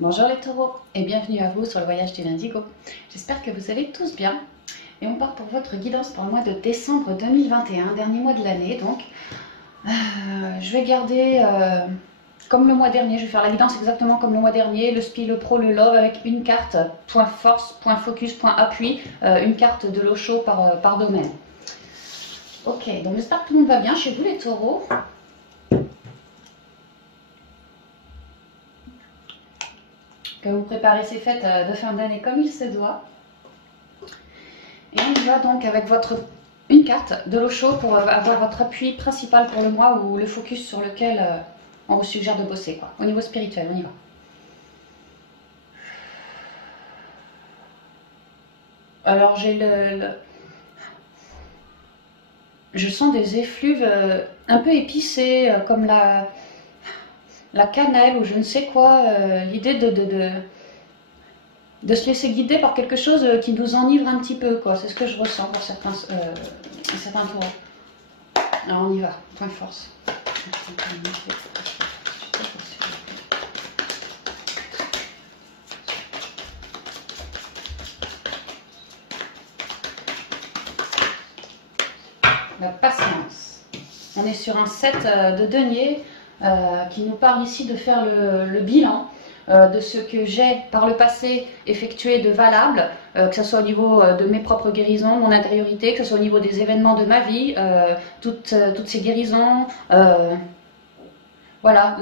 Bonjour les taureaux et bienvenue à vous sur le voyage du Lindigo. J'espère que vous allez tous bien. Et on part pour votre guidance pour le mois de décembre 2021, dernier mois de l'année donc. Je vais garder comme le mois dernier, je vais faire la guidance exactement comme le mois dernier, le spi, le pro, le love avec une carte, point force, point focus, point appui, une carte de l'eau chaud par domaine. Ok, donc j'espère que tout le monde va bien chez vous les taureaux. Que vous préparez ces fêtes de fin d'année comme il se doit. Et on y va donc avec une carte de l'eau chaude pour avoir votre appui principal pour le mois ou le focus sur lequel on vous suggère de bosser, quoi. Au niveau spirituel, on y va. Alors j'ai je sens des effluves un peu épicés, comme la cannelle ou je ne sais quoi, l'idée de se laisser guider par quelque chose qui nous enivre un petit peu, quoi. C'est ce que je ressens pour certains taureaux. Alors on y va, point force. La patience. On est sur un set de deniers qui nous parle ici de faire le bilan de ce que j'ai par le passé effectué de valable, que ce soit au niveau de mes propres guérisons, mon intériorité, que ce soit au niveau des événements de ma vie, toutes ces guérisons, voilà,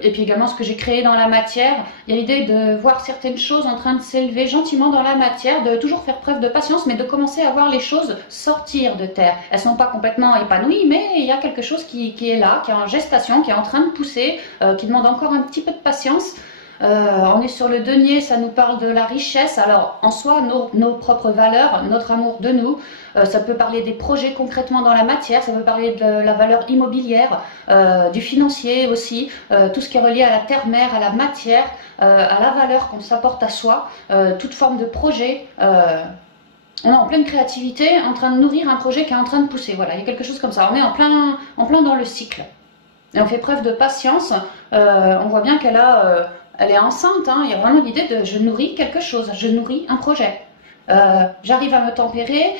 et puis également ce que j'ai créé dans la matière. Il y a l'idée de voir certaines choses en train de s'élever gentiment dans la matière, de toujours faire preuve de patience, mais de commencer à voir les choses sortir de terre. Elles ne sont pas complètement épanouies, mais il y a quelque chose qui est là, qui est en gestation, qui est en train de pousser, qui demande encore un petit peu de patience. On est sur le denier, ça nous parle de la richesse. Alors en soi, nos propres valeurs, notre amour de nous, ça peut parler des projets concrètement dans la matière, ça peut parler de la valeur immobilière, du financier aussi, tout ce qui est relié à la terre-mère, à la matière, à la valeur qu'on s'apporte à soi, toute forme de projet. On est en pleine créativité, en train de nourrir un projet qui est en train de pousser. Voilà, il y a quelque chose comme ça. On est en plein dans le cycle. Et on fait preuve de patience. On voit bien qu'elle a... elle est enceinte, hein. Il y a vraiment l'idée de je nourris quelque chose, je nourris un projet. J'arrive à me tempérer,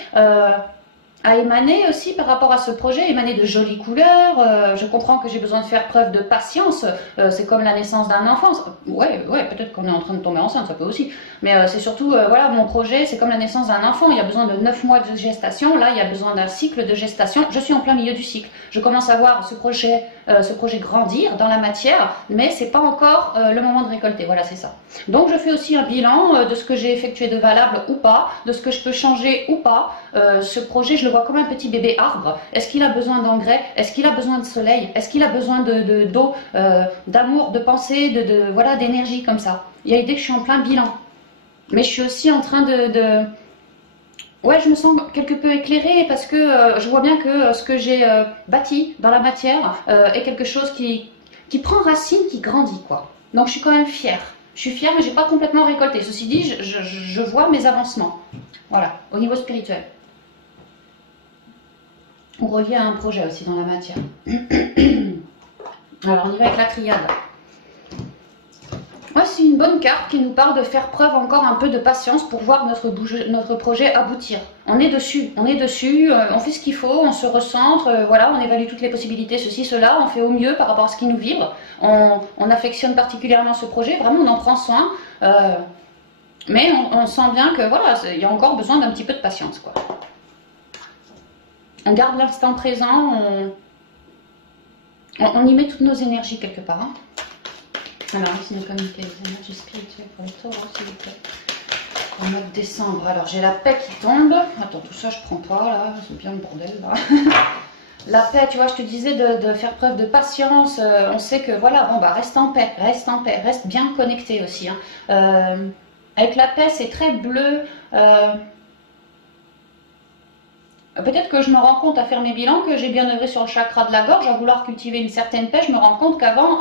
à émaner aussi par rapport à ce projet, émaner de jolies couleurs. Je comprends que j'ai besoin de faire preuve de patience. C'est comme la naissance d'un enfant. Ouais, peut-être qu'on est en train de tomber enceinte, ça peut aussi. Mais c'est surtout, voilà, mon projet, c'est comme la naissance d'un enfant. Il y a besoin de 9 mois de gestation. Là, il y a besoin d'un cycle de gestation. Je suis en plein milieu du cycle. Je commence à voir ce projet grandir dans la matière, mais c'est pas encore le moment de récolter. Voilà, c'est ça. Donc, je fais aussi un bilan de ce que j'ai effectué de valable ou pas, de ce que je peux changer ou pas. Ce projet, je le vois comme un petit bébé arbre. Est-ce qu'il a besoin d'engrais? Est-ce qu'il a besoin de soleil? Est-ce qu'il a besoin d'eau, d'amour, de pensée, voilà, d'énergie comme ça? Il y a l'idée que je suis en plein bilan. Mais je suis aussi en train ouais, je me sens quelque peu éclairée parce que je vois bien que ce que j'ai bâti dans la matière est quelque chose qui prend racine, qui grandit, quoi. Donc je suis quand même fière. Je suis fière, mais j'ai pas complètement récolté. Ceci dit, je vois mes avancements. Voilà, au niveau spirituel. On revient à un projet aussi dans la matière. Alors on y va avec la triade. Ouais, c'est une bonne carte qui nous parle de faire preuve encore un peu de patience pour voir notre projet aboutir. On est dessus, on fait ce qu'il faut, on se recentre, voilà, on évalue toutes les possibilités, ceci, cela, on fait au mieux par rapport à ce qui nous vibre. On affectionne particulièrement ce projet, vraiment on en prend soin. Mais on sent bien que voilà, il y a encore besoin d'un petit peu de patience, quoi. On garde l'instant présent, on y met toutes nos énergies quelque part. Hein. Alors, ici, nous communiquer les énergies spirituelles pour les taureaux, s'il vous plaît. En mois de décembre. Alors, j'ai la paix qui tombe. Attends, tout ça, je prends pas, là. C'est bien le bordel, là. La paix, tu vois, je te disais de faire preuve de patience. On sait que, voilà, bon, bah, reste en paix, reste bien connecté aussi. Hein. Avec la paix, c'est très bleu. Peut-être que je me rends compte à faire mes bilans que j'ai bien œuvré sur le chakra de la gorge, à vouloir cultiver une certaine paix. Je me rends compte qu'avant,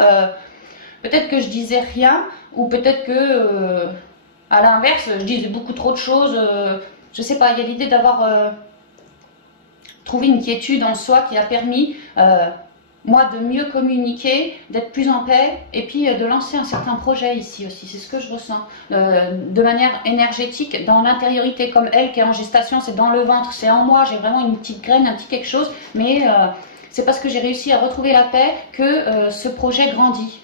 peut-être que je disais rien, ou peut-être que, à l'inverse, je disais beaucoup trop de choses. Je sais pas, il y a l'idée d'avoir trouvé une quiétude en soi qui a permis moi, de mieux communiquer, d'être plus en paix, et puis de lancer un certain projet ici aussi, c'est ce que je ressens, de manière énergétique, dans l'intériorité, comme elle qui est en gestation, c'est dans le ventre, c'est en moi, j'ai vraiment une petite graine, un petit quelque chose, mais c'est parce que j'ai réussi à retrouver la paix que ce projet grandit.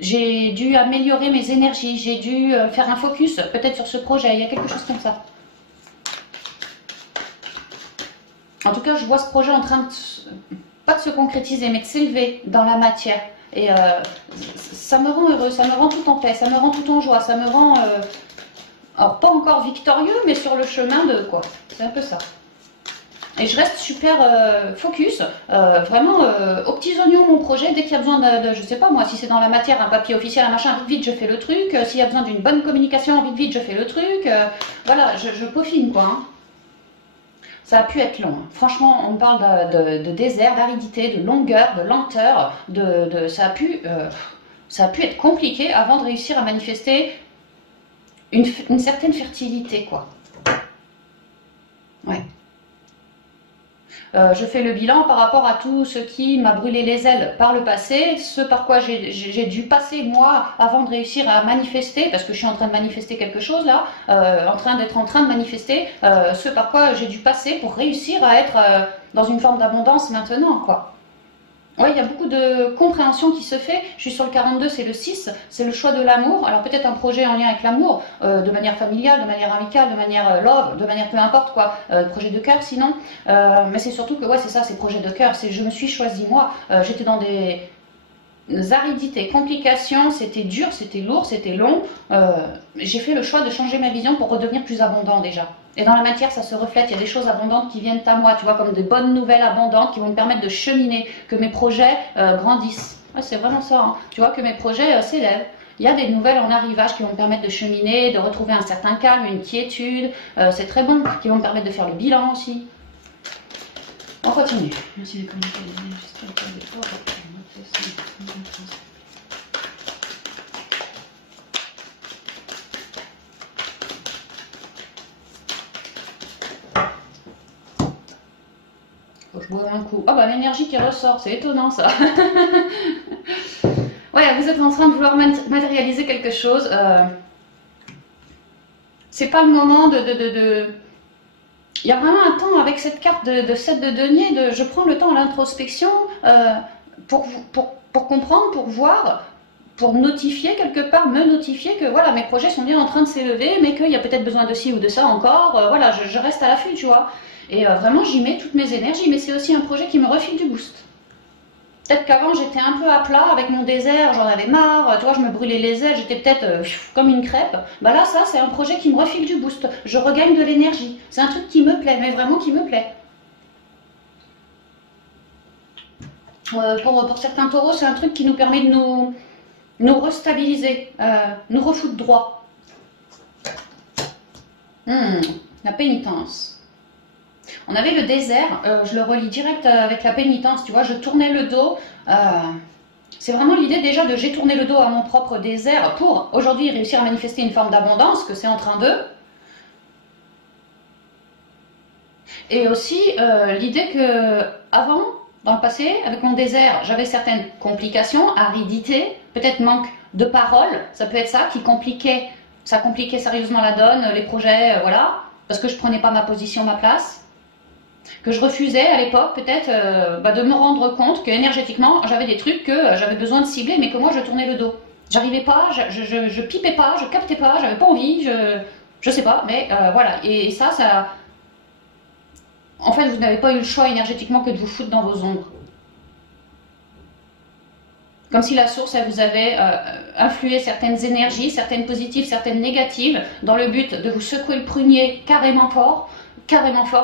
J'ai dû améliorer mes énergies, j'ai dû faire un focus peut-être sur ce projet, il y a quelque chose comme ça. En tout cas, je vois ce projet en train de, pas de se concrétiser, mais de s'élever dans la matière. Et ça me rend heureux, ça me rend tout en paix, ça me rend tout en joie, ça me rend, alors pas encore victorieux, mais sur le chemin de quoi. C'est un peu ça. Et je reste super focus, vraiment aux petits oignons mon projet, dès qu'il y a besoin de, je sais pas moi, si c'est dans la matière, un papier officiel, un machin, vite vite je fais le truc, s'il y a besoin d'une bonne communication, vite vite je fais le truc, voilà, je peaufine quoi. Hein. Ça a pu être long. Hein. Franchement, on parle de désert, d'aridité, de longueur, de lenteur, ça a pu être compliqué avant de réussir à manifester une certaine fertilité quoi. Ouais. Je fais le bilan par rapport à tout ce qui m'a brûlé les ailes par le passé, ce par quoi j'ai dû passer moi avant de réussir à manifester, parce que je suis en train de manifester quelque chose là, en train de manifester, ce par quoi j'ai dû passer pour réussir à être dans une forme d'abondance maintenant quoi. Oui, il y a beaucoup de compréhension qui se fait. Je suis sur le 42, c'est le 6, c'est le choix de l'amour. Alors peut-être un projet en lien avec l'amour, de manière familiale, de manière amicale, de manière love, de manière peu importe quoi, projet de cœur sinon. Mais c'est surtout que, ouais, c'est ça, c'est projet de cœur. C'est je me suis choisi moi. J'étais dans des aridités, complications, c'était dur, c'était lourd, c'était long. J'ai fait le choix de changer ma vision pour redevenir plus abondant déjà. Et dans la matière, ça se reflète, il y a des choses abondantes qui viennent à moi, tu vois, comme des bonnes nouvelles abondantes qui vont me permettre de cheminer, que mes projets grandissent. Ouais, c'est vraiment ça, hein. Tu vois, que mes projets s'élèvent. Il y a des nouvelles en arrivage qui vont me permettre de cheminer, de retrouver un certain calme, une quiétude, c'est très bon, qui vont me permettre de faire le bilan aussi. On continue. Merci de commenter je bois un coup. Ah bah l'énergie qui ressort, c'est étonnant ça. Ouais, vous êtes en train de vouloir matérialiser quelque chose. C'est pas le moment de... Il y a vraiment un temps avec cette carte de 7 de denier, je prends le temps à l'introspection pour comprendre, pour voir, pour notifier quelque part, me notifier que voilà, mes projets sont bien en train de s'élever, mais qu'il y a peut-être besoin de ci ou de ça encore. Voilà, je reste à l'affût, tu vois. Et vraiment, j'y mets toutes mes énergies, mais c'est aussi un projet qui me refile du boost. Peut-être qu'avant, j'étais un peu à plat avec mon désert, j'en avais marre, tu vois, je me brûlais les ailes, j'étais peut-être comme une crêpe. Bah là, ça, c'est un projet qui me refile du boost. Je regagne de l'énergie. C'est un truc qui me plaît, mais vraiment qui me plaît. Pour certains taureaux, c'est un truc qui nous permet de nous restabiliser, nous refoutre droit. La pénitence. On avait le désert, je le relie direct avec la pénitence, tu vois, je tournais le dos. C'est vraiment l'idée déjà de j'ai tourné le dos à mon propre désert pour aujourd'hui réussir à manifester une forme d'abondance, que c'est en train de. Et aussi l'idée que avant, dans le passé, avec mon désert, j'avais certaines complications, aridité, peut-être manque de parole, ça peut être ça qui compliquait, ça compliquait sérieusement la donne, les projets, voilà, parce que je prenais pas ma position, ma place. Que je refusais à l'époque peut-être de me rendre compte que énergétiquement j'avais des trucs que j'avais besoin de cibler mais que moi je tournais le dos. J'arrivais pas, je pipais pas, je captais pas, j'avais pas envie, je sais pas, mais voilà. Et ça, en fait vous n'avez pas eu le choix énergétiquement que de vous foutre dans vos ombres. Comme si la source elle vous avait influé certaines énergies, certaines positives, certaines négatives, dans le but de vous secouer le prunier carrément fort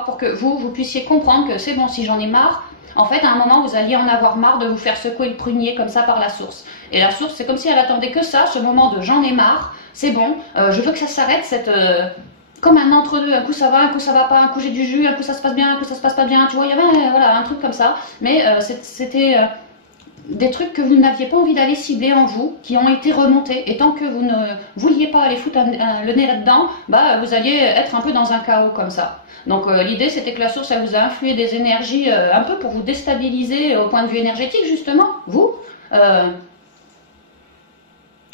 pour que vous puissiez comprendre que c'est bon, si j'en ai marre, en fait à un moment vous alliez en avoir marre de vous faire secouer le prunier comme ça par la source. Et la source c'est comme si elle attendait que ça, ce moment de j'en ai marre, c'est bon, je veux que ça s'arrête, comme un entre-deux, un coup ça va pas, un coup j'ai du jus, un coup ça se passe bien, un coup ça se passe pas bien, tu vois, il y avait voilà, un truc comme ça, mais c'était des trucs que vous n'aviez pas envie d'aller cibler en vous, qui ont été remontés. Et tant que vous ne vouliez pas aller foutre le nez là-dedans, bah, vous alliez être un peu dans un chaos comme ça. Donc l'idée, c'était que la source, elle vous a influé des énergies un peu pour vous déstabiliser au point de vue énergétique, justement, vous.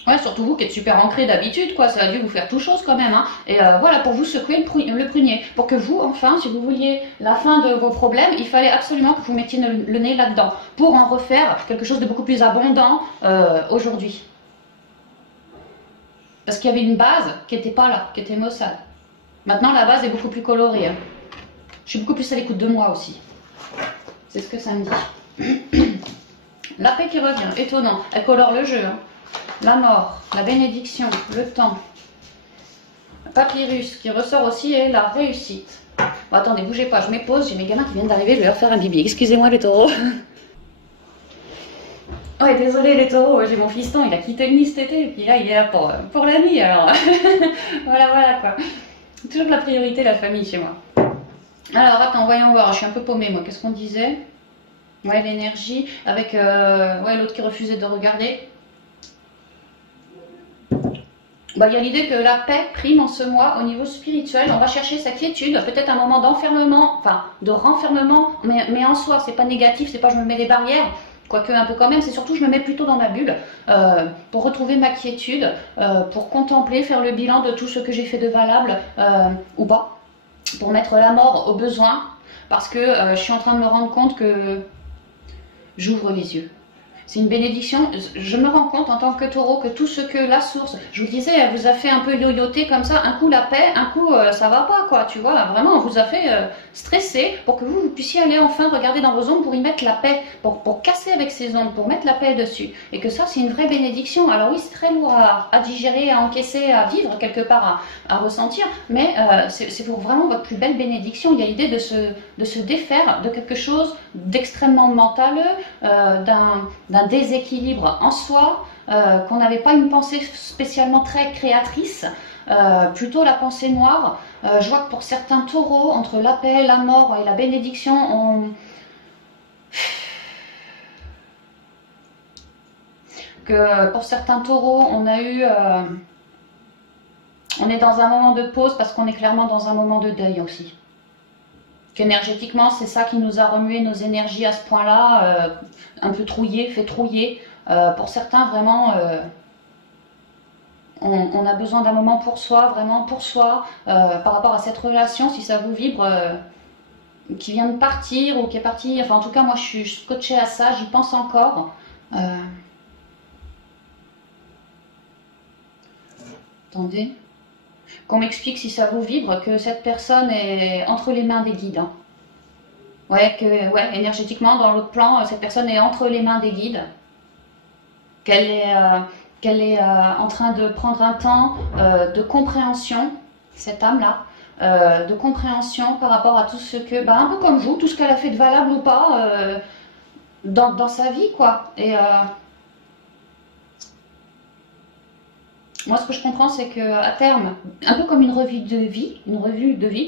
Ouais, surtout vous qui êtes super ancré d'habitude, quoi, ça a dû vous faire tout chose quand même, hein. Et voilà, pour vous secouer le prunier. Pour que vous, enfin, si vous vouliez la fin de vos problèmes, il fallait absolument que vous mettiez le nez là-dedans, pour en refaire quelque chose de beaucoup plus abondant aujourd'hui. Parce qu'il y avait une base qui n'était pas là, qui était maussade. Maintenant, la base est beaucoup plus colorée, hein. Je suis beaucoup plus à l'écoute de moi aussi. C'est ce que ça me dit. La paix qui revient, étonnant, elle colore le jeu, hein. La mort, la bénédiction, le temps. Papyrus qui ressort aussi et la réussite. Bon, attendez, bougez pas, je m'épose, j'ai mes gamins qui viennent d'arriver, je vais leur faire un bibi. Excusez-moi les taureaux. Ouais, désolé les taureaux, j'ai mon fiston, il a quitté le nid cet été, et puis là il est là pour la nuit, alors. Voilà quoi. Toujours de la priorité, la famille chez moi. Alors attends, voyons voir, je suis un peu paumée moi, qu'est-ce qu'on disait? Ouais, l'énergie, avec ouais, l'autre qui refusait de regarder. Bah, il y a l'idée que la paix prime en ce mois au niveau spirituel. On va chercher sa quiétude, peut-être un moment d'enfermement, enfin de renfermement, mais en soi, c'est pas négatif, c'est pas je me mets des barrières, quoique un peu quand même, c'est surtout je me mets plutôt dans ma bulle pour retrouver ma quiétude, pour contempler, faire le bilan de tout ce que j'ai fait de valable ou pas, pour mettre la mort au besoin, parce que je suis en train de me rendre compte que j'ouvre les yeux. C'est une bénédiction. Je me rends compte en tant que taureau que tout ce que la source, je vous disais, elle vous a fait un peu yo-yoter comme ça, un coup la paix, un coup ça va pas quoi, tu vois, vraiment on vous a fait stresser pour que vous puissiez aller enfin regarder dans vos ondes pour y mettre la paix, pour casser avec ces ondes, pour mettre la paix dessus. Et que ça c'est une vraie bénédiction. Alors oui, c'est très lourd à digérer, à encaisser, à vivre quelque part, à ressentir, mais c'est pour vraiment votre plus belle bénédiction. Il y a l'idée de se défaire de quelque chose d'extrêmement mentaleux, d'un déséquilibre en soi, qu'on n'avait pas une pensée spécialement très créatrice, plutôt la pensée noire. Je vois que pour certains taureaux, entre la paix, la mort et la bénédiction, que pour certains taureaux, on a eu... on est dans un moment de pause parce qu'on est clairement dans un moment de deuil aussi. Qu'énergétiquement, c'est ça qui nous a remué nos énergies à ce point-là, un peu trouillé, fait trouiller. Pour certains, vraiment, on a besoin d'un moment pour soi, vraiment pour soi, par rapport à cette relation, si ça vous vibre, qui vient de partir ou qui est partie. Enfin, en tout cas, moi, je suis scotchée à ça, j'y pense encore. Attendez. Qu'on m'explique si ça vous vibre, que cette personne est entre les mains des guides. Hein. Ouais, énergétiquement, dans l'autre plan, cette personne est entre les mains des guides. Qu'elle est en train de prendre un temps de compréhension, cette âme-là, de compréhension par rapport à tout ce que, bah, un peu comme vous, tout ce qu'elle a fait de valable ou pas dans sa vie, quoi. Et moi, ce que je comprends, c'est qu'à terme, un peu comme une revue de vie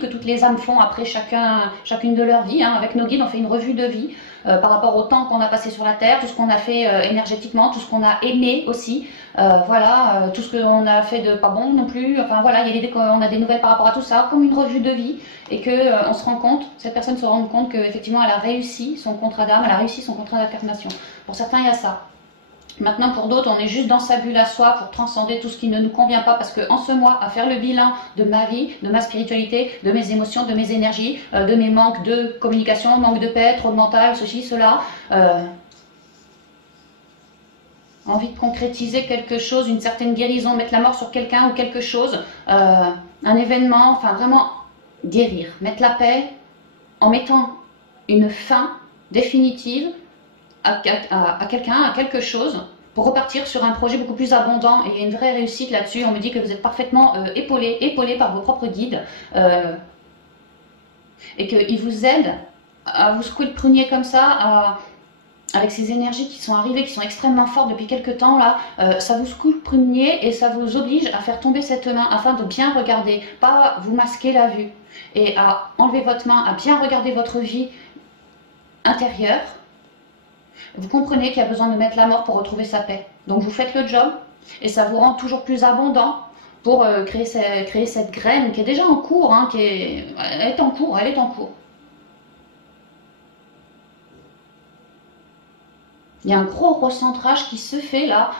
que toutes les âmes font après chacune de leur vie, hein, avec nos guides, on fait une revue de vie par rapport au temps qu'on a passé sur la Terre, tout ce qu'on a fait énergétiquement, tout ce qu'on a aimé aussi, voilà, tout ce qu'on a fait de pas bon non plus, enfin voilà, il y a l'idée qu'on a des nouvelles par rapport à tout ça, comme une revue de vie, et que on se rend compte, cette personne se rend compte qu'effectivement elle a réussi son contrat d'âme, elle a réussi son contrat d'incarnation. Pour certains, il y a ça. Maintenant, pour d'autres, on est juste dans sa bulle à soi pour transcender tout ce qui ne nous convient pas, parce qu'en ce mois, à faire le bilan de ma vie, de ma spiritualité, de mes émotions, de mes énergies, de mes manques de communication, manque de paix, trop de mental, ceci, cela, envie de concrétiser quelque chose, une certaine guérison, mettre la mort sur quelqu'un ou quelque chose, un événement, enfin vraiment guérir, mettre la paix en mettant une fin définitive à quelqu'un, à quelque chose, pour repartir sur un projet beaucoup plus abondant. Et il y a une vraie réussite là-dessus. On me dit que vous êtes parfaitement épaulé par vos propres guides, et qu'ils vous aident à vous secouer le prunier comme ça, avec ces énergies qui sont arrivées, qui sont extrêmement fortes depuis quelques temps là, ça vous secoue le prunier et ça vous oblige à faire tomber cette main afin de bien regarder, pas vous masquer la vue, et à enlever votre main, à bien regarder votre vie intérieure, Vous comprenez qu'il y a besoin de mettre la mort pour retrouver sa paix. Donc vous faites le job et ça vous rend toujours plus abondant pour créer cette graine qui est déjà en cours, hein, elle est en cours, elle est en cours. Il y a un gros recentrage qui se fait là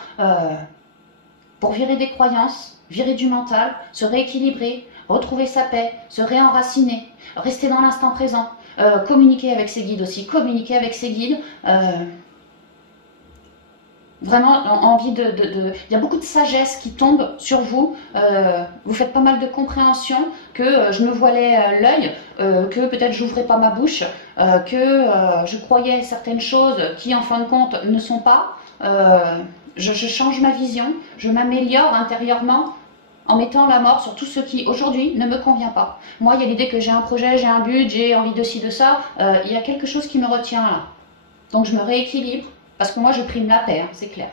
pour virer des croyances, virer du mental, se rééquilibrer, retrouver sa paix, se réenraciner, rester dans l'instant présent, communiquer avec ses guides aussi, communiquer avec ses guides. Vraiment envie il y a beaucoup de sagesse qui tombe sur vous. Vous faites pas mal de compréhension que je me voilais l'œil, que peut-être j'ouvrais pas ma bouche, que je croyais certaines choses qui en fin de compte ne sont pas. Je change ma vision, je m'améliore intérieurement en mettant la mort sur tout ce qui aujourd'hui ne me convient pas. Moi, il y a l'idée que j'ai un projet, j'ai un but, j'ai envie de ci, de ça. Il y a quelque chose qui me retient là. Donc je me rééquilibre. Parce que moi, je prime la paix, hein, c'est clair.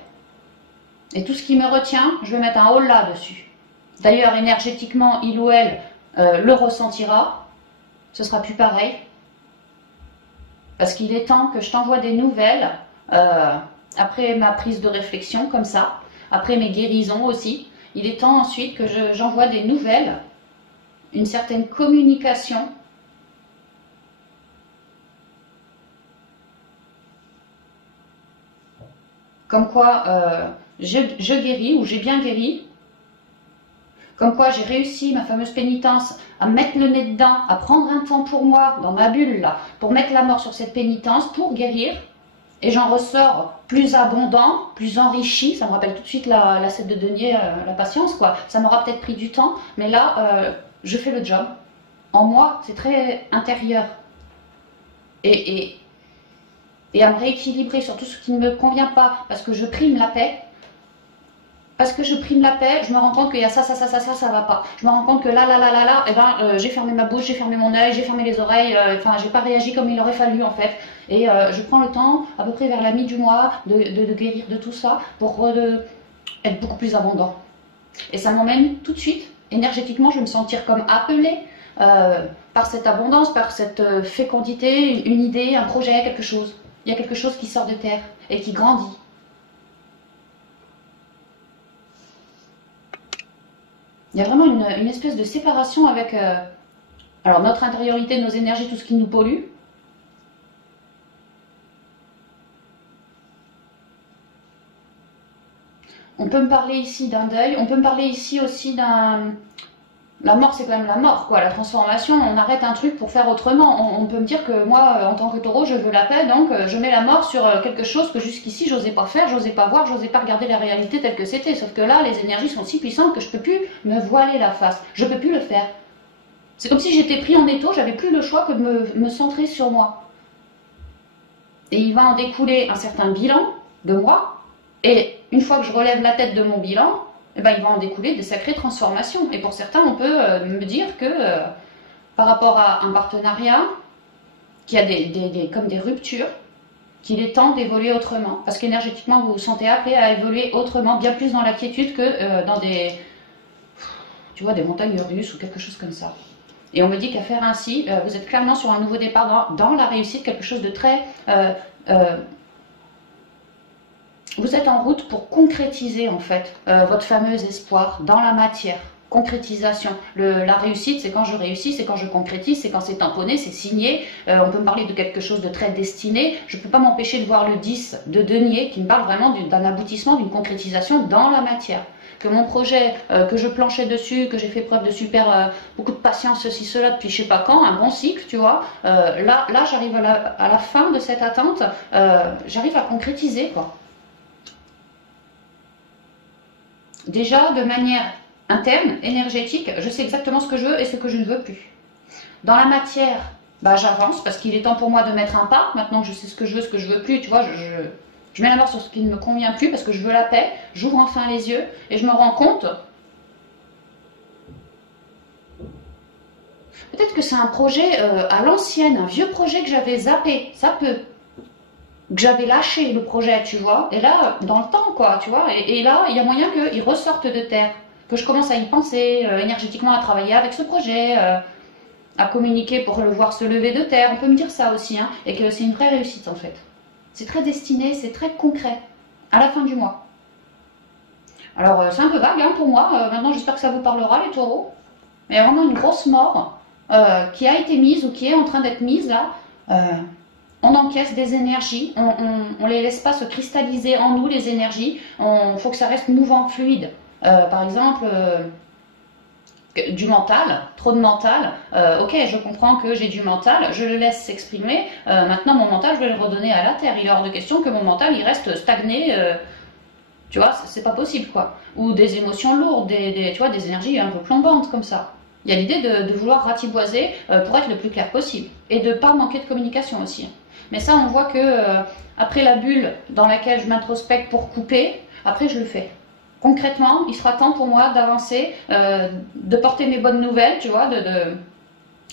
Et tout ce qui me retient, je vais mettre un haut là dessus. D'ailleurs, énergétiquement, il ou elle le ressentira. Ce sera plus pareil. Parce qu'il est temps que je t'envoie des nouvelles, après ma prise de réflexion, comme ça, après mes guérisons aussi. Il est temps ensuite que j'envoie des nouvelles, une certaine communication. Comme quoi je guéris ou j'ai bien guéri, comme quoi j'ai réussi ma fameuse pénitence à mettre le nez dedans, à prendre un temps pour moi, dans ma bulle là, pour mettre la mort sur cette pénitence, pour guérir, et j'en ressors plus abondant, plus enrichi. Ça me rappelle tout de suite la 7 de denier, la patience quoi, ça m'aura peut-être pris du temps, mais là je fais le job, en moi, c'est très intérieur, et à me rééquilibrer sur tout ce qui ne me convient pas, parce que je prime la paix. Parce que je prime la paix, je me rends compte qu'il y a ça va pas. Je me rends compte que là, eh ben, j'ai fermé ma bouche, j'ai fermé mon œil, j'ai fermé les oreilles, enfin, j'ai pas réagi comme il aurait fallu en fait. Et je prends le temps, à peu près vers la mi du mois, de guérir de tout ça pour être beaucoup plus abondant. Et ça m'emmène tout de suite, énergétiquement, je vais me sentir comme appelée par cette abondance, par cette fécondité, une idée, un projet, quelque chose. Il y a quelque chose qui sort de terre et qui grandit. Il y a vraiment une espèce de séparation avec alors notre intériorité, nos énergies, tout ce qui nous pollue. On peut me parler ici d'un deuil, on peut me parler ici aussi d'un... La mort, c'est quand même la mort, quoi. La transformation, on arrête un truc pour faire autrement. On peut me dire que moi, en tant que taureau, je veux la paix, donc je mets la mort sur quelque chose que jusqu'ici, j'osais pas faire, j'osais pas voir, j'osais pas regarder la réalité telle que c'était. Sauf que là, les énergies sont si puissantes que je peux plus me voiler la face. Je peux plus le faire. C'est comme si j'étais pris en étau, j'avais plus le choix que de me centrer sur moi. Et il va en découler un certain bilan de moi. Et une fois que je relève la tête de mon bilan, eh ben, il va en découler de sacrées transformations. Et pour certains, on peut me dire que par rapport à un partenariat, qu'il y a comme des ruptures, qu'il est temps d'évoluer autrement. Parce qu'énergétiquement, vous vous sentez appelé à évoluer autrement, bien plus dans la quiétude que dans des montagnes russes ou quelque chose comme ça. Et on me dit qu'à faire ainsi, vous êtes clairement sur un nouveau départ dans la réussite, quelque chose de très... vous êtes en route pour concrétiser en fait votre fameux espoir dans la matière. Concrétisation. La réussite, c'est quand je réussis, c'est quand je concrétise, c'est quand c'est tamponné, c'est signé. On peut me parler de quelque chose de très destiné. Je ne peux pas m'empêcher de voir le 10 de denier qui me parle vraiment d'un aboutissement, d'une concrétisation dans la matière. Que mon projet, que je planchais dessus, que j'ai fait preuve de beaucoup de patience, ceci, cela, depuis je sais pas quand, un bon cycle, tu vois. Là j'arrive à la fin de cette attente, j'arrive à concrétiser, quoi. Déjà, de manière interne, énergétique, je sais exactement ce que je veux et ce que je ne veux plus. Dans la matière, bah, j'avance parce qu'il est temps pour moi de mettre un pas. Maintenant que je sais ce que je veux, ce que je veux plus, tu vois, je mets la mort sur ce qui ne me convient plus parce que je veux la paix. J'ouvre enfin les yeux et je me rends compte. Peut-être que c'est un projet à l'ancienne, un vieux projet que j'avais zappé. Ça peut. Que j'avais lâché le projet, tu vois. Et là, dans le temps, quoi, tu vois. Et là, il y a moyen qu'il ressorte de terre. Que je commence à y penser énergétiquement, à travailler avec ce projet, à communiquer pour le voir se lever de terre. On peut me dire ça aussi, hein, et que c'est une vraie réussite en fait. C'est très destiné, c'est très concret, à la fin du mois. Alors, c'est un peu vague hein, pour moi. Maintenant, j'espère que ça vous parlera, les taureaux. Mais il y a vraiment une grosse mort qui a été mise ou qui est en train d'être mise là. On encaisse des énergies, on les laisse pas se cristalliser en nous, les énergies. Il faut que ça reste mouvant, fluide. Par exemple, du mental, trop de mental. Ok, je comprends que j'ai du mental, je le laisse s'exprimer. Maintenant, mon mental, je vais le redonner à la terre. Il est hors de question que mon mental, il reste stagné. Tu vois, c'est pas possible, quoi. Ou des émotions lourdes, tu vois, des énergies un peu plombantes, comme ça. Il y a l'idée de vouloir ratiboiser pour être le plus clair possible. Et de ne pas manquer de communication aussi. Mais ça, on voit que après la bulle dans laquelle je m'introspecte pour couper, après je le fais. Concrètement, il sera temps pour moi d'avancer, de porter mes bonnes nouvelles, tu vois,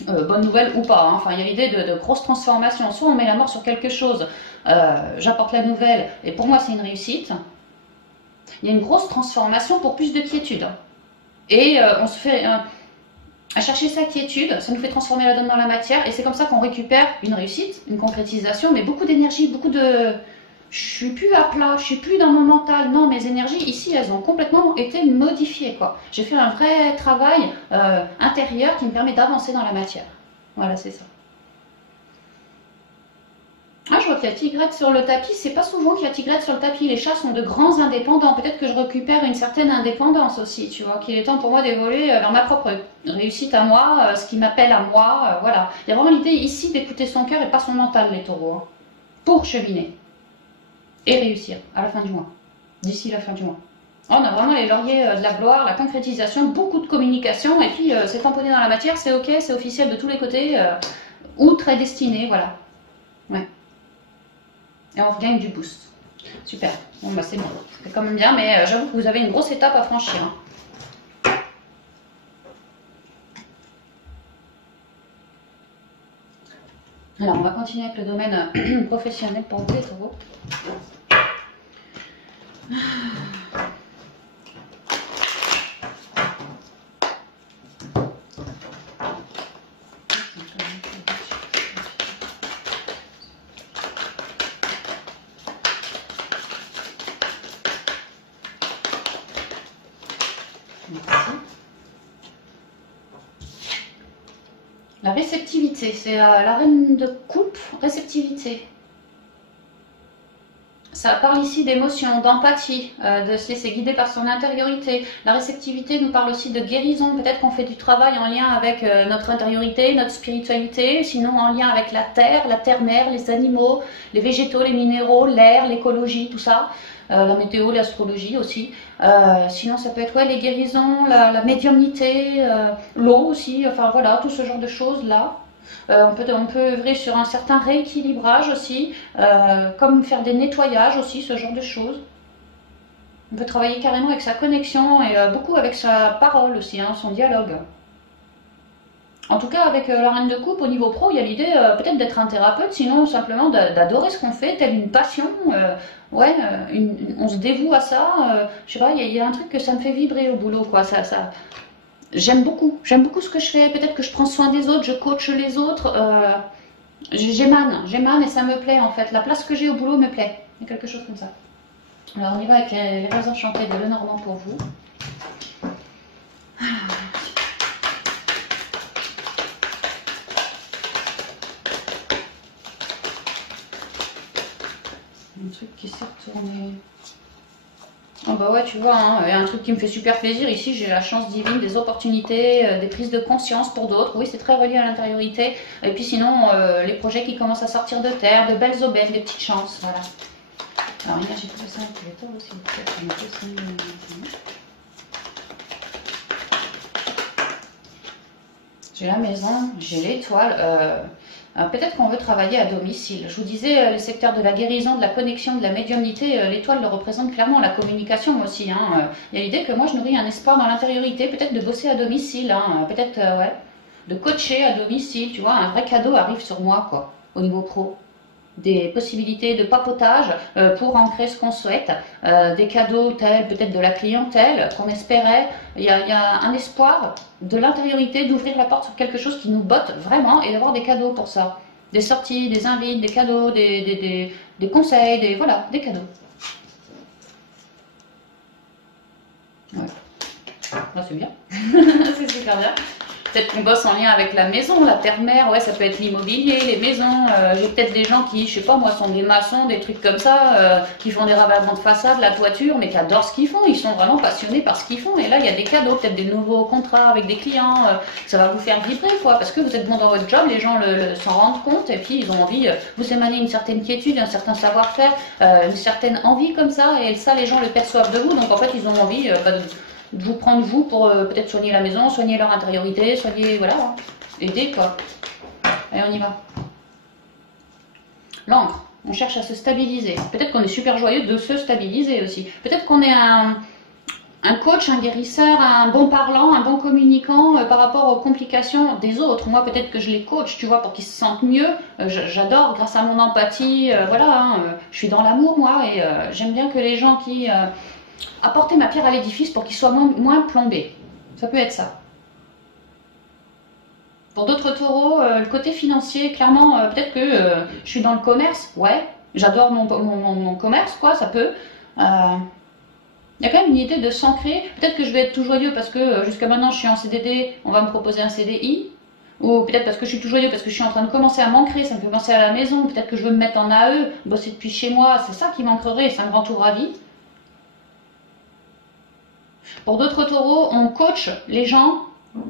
bonnes nouvelles ou pas. Hein. Enfin, il y a l'idée de grosses transformations. Soit on met la mort sur quelque chose, j'apporte la nouvelle, et pour moi c'est une réussite. Il y a une grosse transformation pour plus de quiétude. Et on se fait... à chercher sa quiétude, ça nous fait transformer la donne dans la matière, et c'est comme ça qu'on récupère une réussite, une concrétisation, mais beaucoup d'énergie, beaucoup de... Je suis plus à plat, je suis plus dans mon mental. Non, mes énergies, ici, elles ont complètement été modifiées, quoi. J'ai fait un vrai travail intérieur qui me permet d'avancer dans la matière. Voilà, c'est ça. Ah, je vois qu'il y a Tigrette sur le tapis. C'est pas souvent qu'il y a Tigrette sur le tapis. Les chats sont de grands indépendants. Peut-être que je récupère une certaine indépendance aussi, tu vois. Qu'il est temps pour moi d'évoluer vers ma propre réussite à moi, ce qui m'appelle à moi. Voilà. Il y a vraiment l'idée ici d'écouter son cœur et pas son mental, les taureaux. Hein, pour cheminer. Et réussir à la fin du mois. D'ici la fin du mois. Oh, on a vraiment les lauriers de la gloire, la concrétisation, beaucoup de communication. Et puis, c'est tamponné dans la matière, c'est ok, c'est officiel de tous les côtés. Ou très destiné, voilà. Ouais. Et on regagne du boost. Super. Bon, bah c'est bon. C'est quand même bien, mais j'avoue que vous avez une grosse étape à franchir. Hein. Alors, on va continuer avec le domaine professionnel pour vous, les taureaux. La réceptivité, c'est la reine de coupe, réceptivité. Ça parle ici d'émotion, d'empathie, de se laisser guider par son intériorité. La réceptivité nous parle aussi de guérison. Peut-être qu'on fait du travail en lien avec notre intériorité, notre spiritualité, sinon en lien avec la terre-mère, les animaux, les végétaux, les minéraux, l'air, l'écologie, tout ça. La météo, l'astrologie aussi. Sinon, ça peut être ouais, les guérisons, la médiumnité, l'eau aussi, enfin voilà, tout ce genre de choses-là. On peut œuvrer sur un certain rééquilibrage aussi, comme faire des nettoyages aussi, ce genre de choses. On peut travailler carrément avec sa connexion et beaucoup avec sa parole aussi, hein, son dialogue. En tout cas, avec la reine de coupe, au niveau pro, il y a l'idée peut-être d'être un thérapeute, sinon simplement d'adorer ce qu'on fait, telle une passion. Ouais, on se dévoue à ça. Je sais pas, il y a un truc que ça me fait vibrer au boulot, quoi. J'aime beaucoup ce que je fais. Peut-être que je prends soin des autres, je coach les autres. J'émane et ça me plaît en fait. La place que j'ai au boulot me plaît. Il y a quelque chose comme ça. Alors on y va avec les roses enchantées de Lenormand pour vous. Un truc qui s'est retourné. Oh bah ouais, tu vois, hein, il y a un truc qui me fait super plaisir. Ici, j'ai la chance divine, des opportunités, des prises de conscience pour d'autres. Oui, c'est très relié à l'intériorité. Et puis sinon, les projets qui commencent à sortir de terre, de belles aubaines, des petites chances. Voilà. Alors, énergie professionnelle pour les taureaux, s'il vous plaît. J'ai la maison, j'ai l'étoile. Peut-être qu'on veut travailler à domicile. Je vous disais, le secteur de la guérison, de la connexion, de la médiumnité, l'étoile le représente clairement, la communication aussi. Hein. Il y a l'idée que moi, je nourris un espoir dans l'intériorité, peut-être de bosser à domicile, hein. Peut-être ouais, de coacher à domicile, tu vois, un vrai cadeau arrive sur moi, quoi, au niveau pro. Des possibilités de papotage pour ancrer ce qu'on souhaite, des cadeaux tels peut-être de la clientèle qu'on espérait. Il y a un espoir de l'intériorité d'ouvrir la porte sur quelque chose qui nous botte vraiment et d'avoir des cadeaux pour ça. Des sorties, des invites, des cadeaux, des des conseils, voilà, des cadeaux. Ouais. Ah, c'est bien, c'est super bien. Peut-être qu'on bosse en lien avec la maison, la terre-mère, ouais, ça peut être l'immobilier, les maisons. J'ai peut-être des gens qui, je sais pas moi, sont des maçons, des trucs comme ça, qui font des ravalements de façade, la toiture, mais qui adorent ce qu'ils font. Ils sont vraiment passionnés par ce qu'ils font. Et là, il y a des cadeaux, peut-être des nouveaux contrats avec des clients. Ça va vous faire vibrer, quoi, parce que vous êtes bon dans votre job, les gens s'en rendent compte, et puis ils ont envie, vous émanez une certaine quiétude, un certain savoir-faire, une certaine envie comme ça, et ça, les gens le perçoivent de vous. Donc en fait, ils ont envie de vous prendre vous pour peut-être soigner la maison, soigner leur intériorité, soigner, voilà, hein, aider quoi. Allez, on y va. L'encre, on cherche à se stabiliser. Peut-être qu'on est super joyeux de se stabiliser aussi. Peut-être qu'on est un coach, un guérisseur, un bon parlant, un bon communicant par rapport aux complications des autres. Moi, peut-être que je les coach, tu vois, pour qu'ils se sentent mieux. J'adore, grâce à mon empathie, voilà, hein, je suis dans l'amour, moi, et j'aime bien que les gens qui... apporter ma pierre à l'édifice pour qu'il soit moins plombé. Ça peut être ça. Pour d'autres taureaux, le côté financier, clairement, peut-être que je suis dans le commerce, ouais. J'adore mon commerce, quoi, ça peut. Il y a quand même une idée de s'ancrer. Peut-être que je vais être tout joyeux parce que jusqu'à maintenant je suis en CDD, on va me proposer un CDI. Ou peut-être parce que je suis tout joyeux, parce que je suis en train de commencer à m'ancrer, ça me fait penser à la maison. Peut-être que je veux me mettre en AE, bosser depuis chez moi, c'est ça qui m'ancrerait, ça me rend tout ravi. Pour d'autres taureaux, on coach les gens.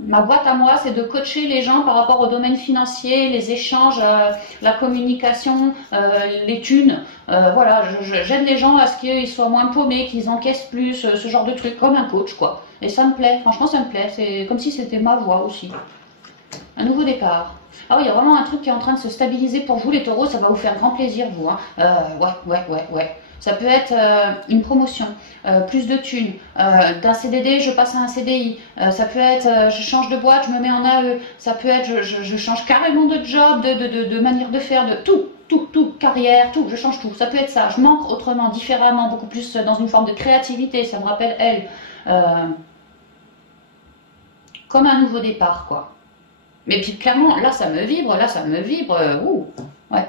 Ma boîte à moi, c'est de coacher les gens par rapport au domaine financier, les échanges, la communication, les thunes. Voilà, j'aide les gens à ce qu'ils soient moins paumés, qu'ils encaissent plus, ce genre de truc, comme un coach, quoi. Et ça me plaît, franchement, ça me plaît. C'est comme si c'était ma voix aussi. Un nouveau départ. Ah oui, il y a vraiment un truc qui est en train de se stabiliser pour vous, les taureaux, ça va vous faire grand plaisir, vous. Hein. Ouais. Ça peut être une promotion, plus de thunes, d'un CDD, je passe à un CDI. Ça peut être, je change de boîte, je me mets en AE. Ça peut être, je change carrément de job, de manière de faire, de tout, carrière, tout, je change tout. Ça peut être ça, je manque autrement, différemment, beaucoup plus dans une forme de créativité. Ça me rappelle elle. Comme un nouveau départ, quoi. Mais puis clairement, là ça me vibre, ouais.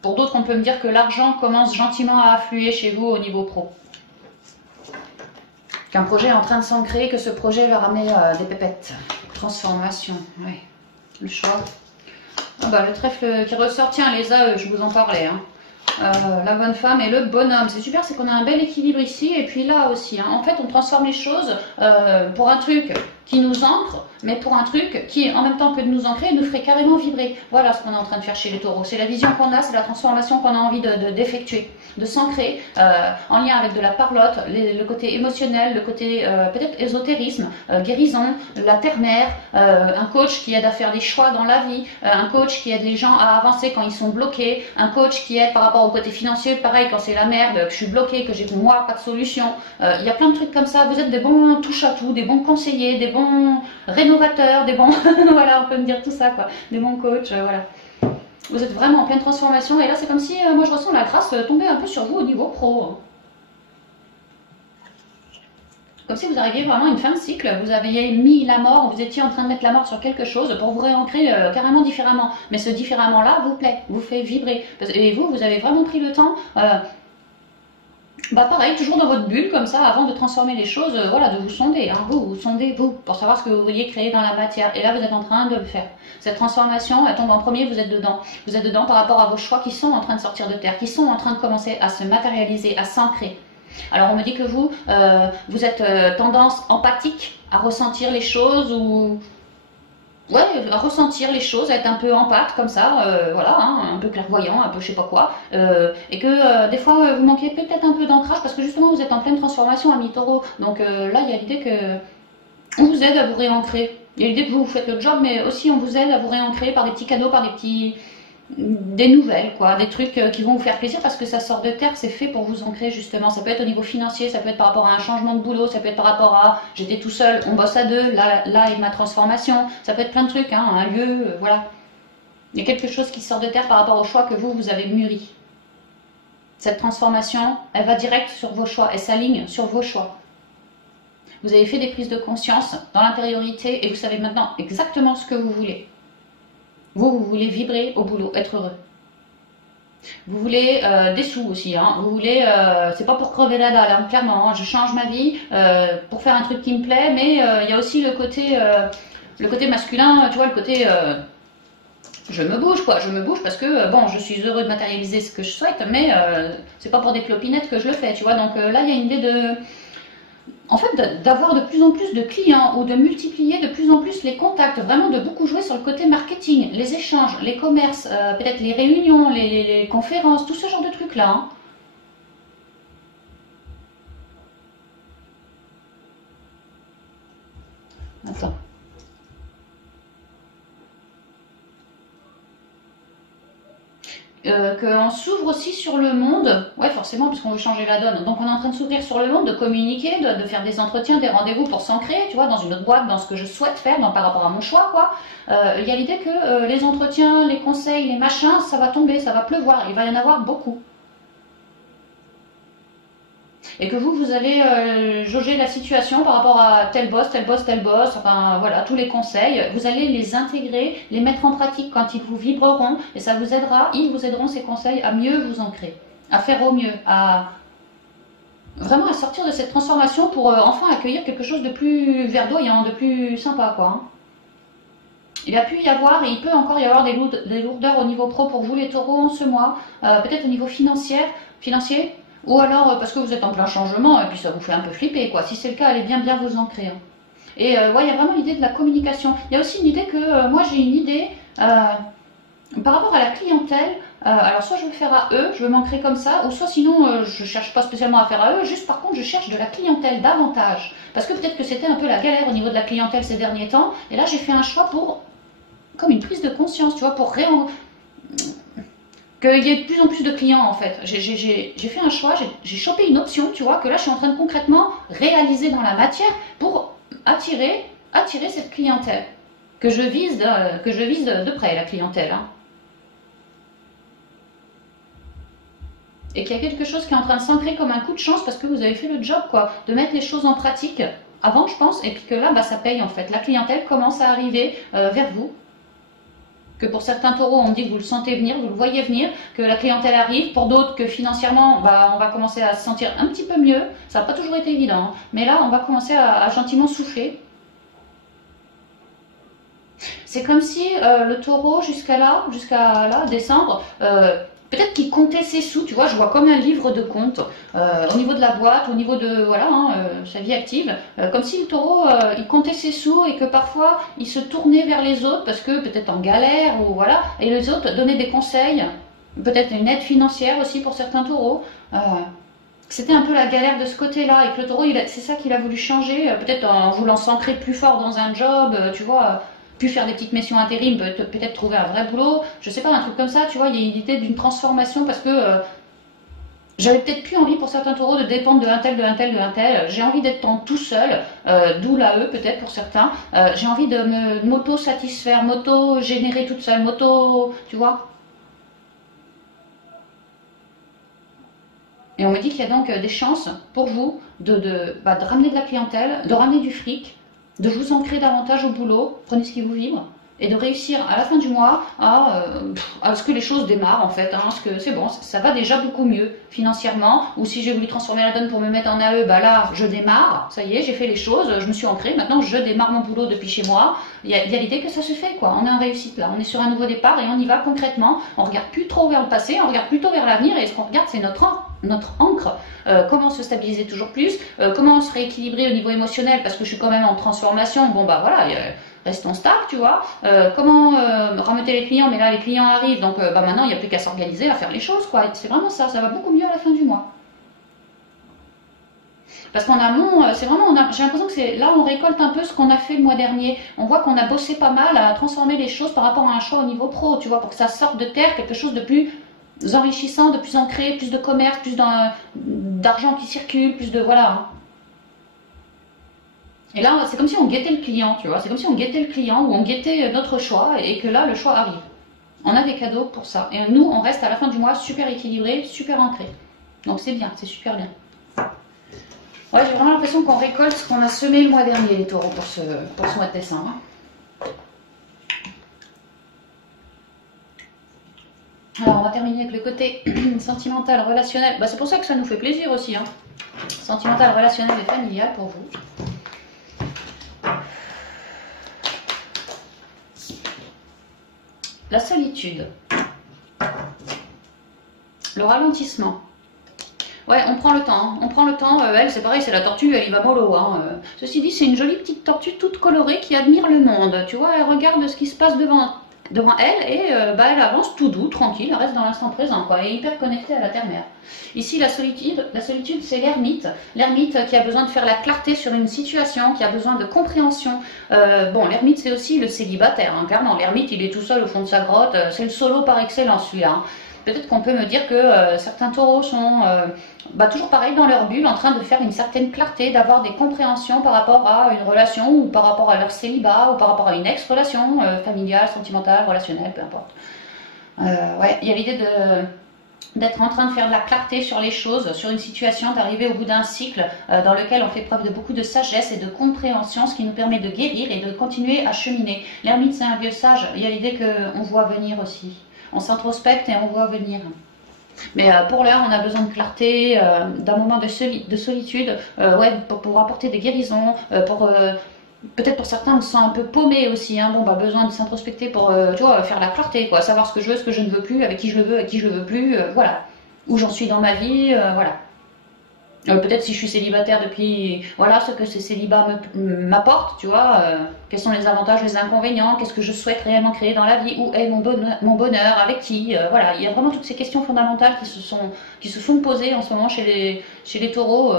Pour d'autres, on peut me dire que l'argent commence gentiment à affluer chez vous au niveau pro. Qu'un projet est en train de s'ancrer, que ce projet va ramener des pépettes. Transformation, ouais. Le choix. Ah bah, le trèfle qui ressort, tiens, les AE, je vous en parlais, hein. La bonne femme et le bonhomme. C'est super, c'est qu'on a un bel équilibre ici et puis là aussi. Hein. En fait, on transforme les choses pour un truc qui nous ancre, mais pour un truc qui, en même temps que de nous ancrer, nous ferait carrément vibrer. Voilà ce qu'on est en train de faire chez les taureaux. C'est la vision qu'on a, c'est la transformation qu'on a envie d'effectuer, de s'ancrer en lien avec de la parlotte, le côté émotionnel, le côté peut-être ésotérisme, guérison, la terre-mère, un coach qui aide à faire des choix dans la vie, un coach qui aide les gens à avancer quand ils sont bloqués, un coach qui aide par rapport au côté financier, pareil, quand c'est la merde, que je suis bloquée, que j'ai moi pas de solution. Il y a plein de trucs comme ça. Vous êtes des bons touche-à-tout, des bons conseillers, des bons rénovateurs, des bons... voilà, on peut me dire tout ça, quoi. Des bons coachs, voilà. Vous êtes vraiment en pleine transformation. Et là, c'est comme si, moi, je ressens la grâce tomber un peu sur vous au niveau pro. Comme si vous arriviez vraiment à une fin de cycle, vous aviez mis la mort, vous étiez en train de mettre la mort sur quelque chose pour vous réancrer carrément différemment. Mais ce différemment-là vous plaît, vous fait vibrer. Et vous avez vraiment pris le temps, bah pareil, toujours dans votre bulle comme ça, avant de transformer les choses, voilà, de vous sonder. Hein, vous sondez vous, pour savoir ce que vous vouliez créer dans la matière. Et là, vous êtes en train de le faire. Cette transformation, elle tombe en premier, vous êtes dedans. Vous êtes dedans par rapport à vos choix qui sont en train de sortir de terre, qui sont en train de commencer à se matérialiser, à s'ancrer. Alors on me dit que vous, vous êtes tendance empathique à ressentir les choses ou... Ouais, à ressentir les choses, à être un peu empathe comme ça, voilà, hein, un peu clairvoyant, un peu je sais pas quoi. Et que des fois vous manquez peut-être un peu d'ancrage parce que justement vous êtes en pleine transformation à mi-taureau. Donc là il y a l'idée que on vous aide à vous réancrer. Il y a l'idée que vous faites le job mais aussi on vous aide à vous réancrer par des petits cadeaux, par des nouvelles, quoi, des trucs qui vont vous faire plaisir parce que ça sort de terre, c'est fait pour vous ancrer justement. Ça peut être au niveau financier, ça peut être par rapport à un changement de boulot, ça peut être par rapport à j'étais tout seul, on bosse à deux, là est ma transformation, ça peut être plein de trucs, hein, un lieu, voilà. Il y a quelque chose qui sort de terre par rapport au choix que vous avez mûri. Cette transformation, elle va direct sur vos choix, elle s'aligne sur vos choix. Vous avez fait des prises de conscience dans l'intériorité et vous savez maintenant exactement ce que vous voulez. Vous voulez vibrer au boulot, être heureux. Vous voulez des sous aussi, hein. Vous voulez, c'est pas pour crever la dalle, hein, clairement, hein. Je change ma vie pour faire un truc qui me plaît, mais il y a aussi le côté masculin, tu vois, le côté je me bouge quoi, je me bouge parce que bon, je suis heureux de matérialiser ce que je souhaite, mais c'est pas pour des clopinettes que je le fais, tu vois. Donc là, il y a une idée de, en fait, d'avoir de plus en plus de clients ou de multiplier de plus en plus les contacts, vraiment de beaucoup jouer sur le côté marketing, les échanges, les commerces, peut-être les réunions, les conférences, tout ce genre de trucs là, hein. Attends. Qu'on s'ouvre aussi sur le monde, ouais forcément parce qu'on veut changer la donne, donc on est en train de s'ouvrir sur le monde, de communiquer, de faire des entretiens, des rendez-vous pour s'ancrer, tu vois, dans une autre boîte, dans ce que je souhaite faire, par rapport à mon choix quoi. Il y a l'idée que les entretiens, les conseils, les machins, ça va tomber, ça va pleuvoir, il va y en avoir beaucoup. Et que vous allez jauger la situation par rapport à tel boss, tel boss, tel boss, enfin voilà, tous les conseils, vous allez les intégrer, les mettre en pratique quand ils vous vibreront, et ça vous aidera, ils vous aideront ces conseils à mieux vous ancrer, à faire au mieux, à vraiment à sortir de cette transformation pour enfin accueillir quelque chose de plus verdoyant, de plus sympa quoi, hein. Il a pu y avoir et il peut encore y avoir des lourdeurs au niveau pro pour vous les taureaux en ce mois, peut-être au niveau financier, ou alors parce que vous êtes en plein changement et puis ça vous fait un peu flipper quoi. Si c'est le cas, allez bien vous ancrer, hein. Et ouais, il y a vraiment l'idée de la communication. Il y a aussi une idée que moi j'ai une idée par rapport à la clientèle. Alors soit je veux faire à eux, je veux m'ancrer comme ça, ou soit sinon je cherche pas spécialement à faire à eux, juste par contre je cherche de la clientèle davantage. Parce que peut-être que c'était un peu la galère au niveau de la clientèle ces derniers temps, et là j'ai fait un choix pour, comme une prise de conscience, tu vois, pour qu'il y ait de plus en plus de clients en fait. J'ai fait un choix, j'ai chopé une option, tu vois, que là je suis en train de concrètement réaliser dans la matière pour attirer cette clientèle. Que je vise de près, la clientèle, hein. Et qu'il y a quelque chose qui est en train de s'ancrer comme un coup de chance parce que vous avez fait le job, quoi, de mettre les choses en pratique avant, je pense, et puis que là, bah, ça paye en fait. La clientèle commence à arriver vers vous. Que pour certains taureaux, on dit que vous le sentez venir, vous le voyez venir, que la clientèle arrive. Pour d'autres, que financièrement, bah, on va commencer à se sentir un petit peu mieux. Ça n'a pas toujours été évident, hein. Mais là, on va commencer à gentiment souffler. C'est comme si le taureau, jusqu'à là, décembre, peut-être qu'il comptait ses sous, tu vois, je vois comme un livre de compte, au niveau de la boîte, au niveau de, voilà, hein, sa vie active, comme si le taureau, il comptait ses sous et que parfois, il se tournait vers les autres, parce que peut-être en galère, ou voilà, et les autres donnaient des conseils, peut-être une aide financière aussi pour certains taureaux. C'était un peu la galère de ce côté-là, et que le taureau, c'est ça qu'il a voulu changer, peut-être en voulant s'ancrer plus fort dans un job, tu vois, puis faire des petites missions intérim, peut-être trouver un vrai boulot, je sais pas, un truc comme ça, tu vois, il y a l'idée d'une transformation parce que j'avais peut-être plus envie pour certains taureaux de dépendre de un tel, de un tel, de un tel, j'ai envie d'être tout seul, d'où l'AE peut-être pour certains, j'ai envie de m'auto-satisfaire, m'auto-générer toute seule, tu vois. Et on me dit qu'il y a donc des chances pour vous de ramener de la clientèle, de ramener du fric, de vous ancrer davantage au boulot, prenez ce qui vous vibre, et de réussir à la fin du mois à ce que les choses démarrent en fait, hein, parce que c'est bon, ça va déjà beaucoup mieux financièrement, ou si j'ai voulu transformer la donne pour me mettre en AE, bah là je démarre, ça y est, j'ai fait les choses, je me suis ancrée, maintenant je démarre mon boulot depuis chez moi, il y a l'idée que ça se fait quoi, on est en réussite là, on est sur un nouveau départ et on y va concrètement, on regarde plus trop vers le passé, on regarde plutôt vers l'avenir et ce qu'on regarde c'est notre ancre, comment se stabiliser toujours plus, comment se rééquilibrer au niveau émotionnel parce que je suis quand même en transformation, bon bah voilà, restons stable, tu vois, comment remonter les clients, mais là les clients arrivent, donc bah maintenant il n'y a plus qu'à s'organiser, à faire les choses, quoi, c'est vraiment ça, ça va beaucoup mieux à la fin du mois. Parce qu'en amont, c'est vraiment, j'ai l'impression que c'est là on récolte un peu ce qu'on a fait le mois dernier. On voit qu'on a bossé pas mal à transformer les choses par rapport à un choix au niveau pro, tu vois, pour que ça sorte de terre, quelque chose de plus enrichissant, de plus ancré, plus de commerce, plus d'argent qui circule, plus de, voilà, hein. Et là, c'est comme si on guettait le client, tu vois. C'est comme si on guettait le client ou on guettait notre choix et que là, le choix arrive. On a des cadeaux pour ça. Et nous, on reste à la fin du mois super équilibré, super ancré. Donc c'est bien, c'est super bien. Ouais, j'ai vraiment l'impression qu'on récolte ce qu'on a semé le mois dernier, les taureaux, pour ce mois de décembre. va terminer avec le côté sentimental, relationnel. Bah, c'est pour ça que ça nous fait plaisir aussi. Hein. Sentimental, relationnel et familial pour vous. La solitude. Le ralentissement. Ouais, on prend le temps. Hein. On prend le temps. Elle, c'est pareil, c'est la tortue, elle y va mollo. Hein. Ceci dit, c'est une jolie petite tortue toute colorée qui admire le monde. Tu vois, elle regarde ce qui se passe devant elle et bah, elle avance tout doux, tranquille, elle reste dans l'instant présent, quoi. Elle est hyper connectée à la terre-mère. Ici, la solitude c'est l'ermite. L'ermite qui a besoin de faire la clarté sur une situation, qui a besoin de compréhension. Bon, l'ermite, c'est aussi le célibataire, hein, clairement. L'ermite, il est tout seul au fond de sa grotte. C'est le solo par excellence, celui-là. Hein. Peut-être qu'on peut me dire que certains taureaux sont bah, toujours pareil dans leur bulle, en train de faire une certaine clarté, d'avoir des compréhensions par rapport à une relation ou par rapport à leur célibat ou par rapport à une ex-relation familiale, sentimentale, relationnelle, peu importe. Ouais, il y a l'idée d'être en train de faire de la clarté sur les choses, sur une situation, d'arriver au bout d'un cycle dans lequel on fait preuve de beaucoup de sagesse et de compréhension, ce qui nous permet de guérir et de continuer à cheminer. L'ermite, c'est un vieux sage, il y a l'idée qu'on voit venir aussi. On s'introspecte et on voit venir. Mais pour l'heure, on a besoin de clarté, d'un moment de solitude, ouais, pour apporter des guérisons, peut-être pour certains, on se sent un peu paumé aussi. Hein, bon, bah, besoin de s'introspecter pour tu vois, faire la clarté, quoi, savoir ce que je veux, ce que je ne veux plus, avec qui je le veux, avec qui je le veux plus, voilà. Où j'en suis dans ma vie, voilà. Peut-être si je suis célibataire depuis, voilà ce que ce célibat m'apporte, tu vois, quels sont les avantages, les inconvénients, qu'est-ce que je souhaite réellement créer dans la vie, où est mon bonheur, avec qui, voilà, il y a vraiment toutes ces questions fondamentales qui se font poser en ce moment chez les taureaux,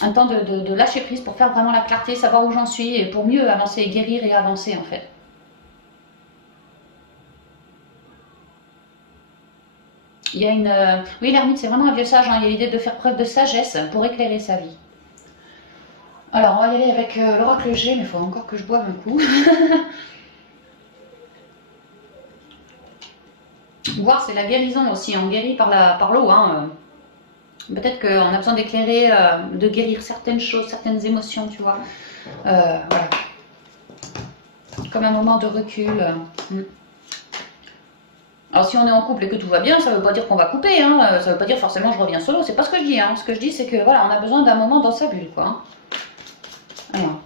un temps de lâcher prise pour faire vraiment la clarté, savoir où j'en suis et pour mieux avancer, guérir et avancer en fait. Il y a une... Oui, l'ermite, c'est vraiment un vieux sage. Hein. Il y a l'idée de faire preuve de sagesse pour éclairer sa vie. Alors, on va y aller avec l'oracle G, mais il faut encore que je boive un coup. Voir, c'est la guérison aussi. On guérit par l'eau. Hein. Peut-être qu'on a besoin d'éclairer, de guérir certaines choses, certaines émotions, tu vois. Voilà. Comme un moment de recul. Alors si on est en couple et que tout va bien, ça ne veut pas dire qu'on va couper, hein. Ça ne veut pas dire forcément je reviens solo, c'est pas ce que je dis. Hein. Ce que je dis c'est que voilà, on a besoin d'un moment dans sa bulle, quoi. Alors.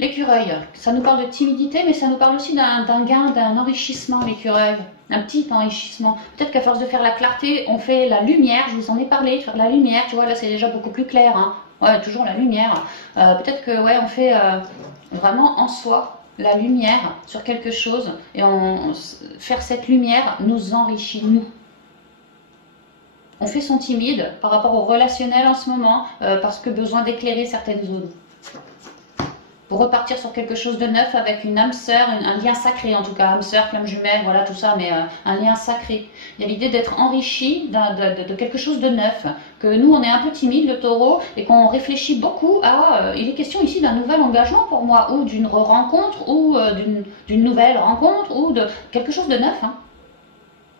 L'écureuil, ça nous parle de timidité, mais ça nous parle aussi d'un gain, d'un enrichissement, l'écureuil. Un petit enrichissement. Peut-être qu'à force de faire la clarté, on fait la lumière. Je vous en ai parlé, de faire la lumière. Tu vois, là, c'est déjà beaucoup plus clair. Hein. Ouais, toujours la lumière. Peut-être que, ouais, on fait vraiment en soi la lumière sur quelque chose. Et faire cette lumière nous enrichit, nous. On fait son timide par rapport au relationnel en ce moment, parce que besoin d'éclairer certaines zones. Pour repartir sur quelque chose de neuf avec une âme sœur, un lien sacré en tout cas, âme sœur, flamme jumelle, voilà tout ça, mais un lien sacré. Il y a l'idée d'être enrichi de quelque chose de neuf, que nous on est un peu timide le taureau et qu'on réfléchit beaucoup à, il est question ici d'un nouvel engagement pour moi, ou d'une rencontre, ou d'une nouvelle rencontre, ou de quelque chose de neuf. Hein.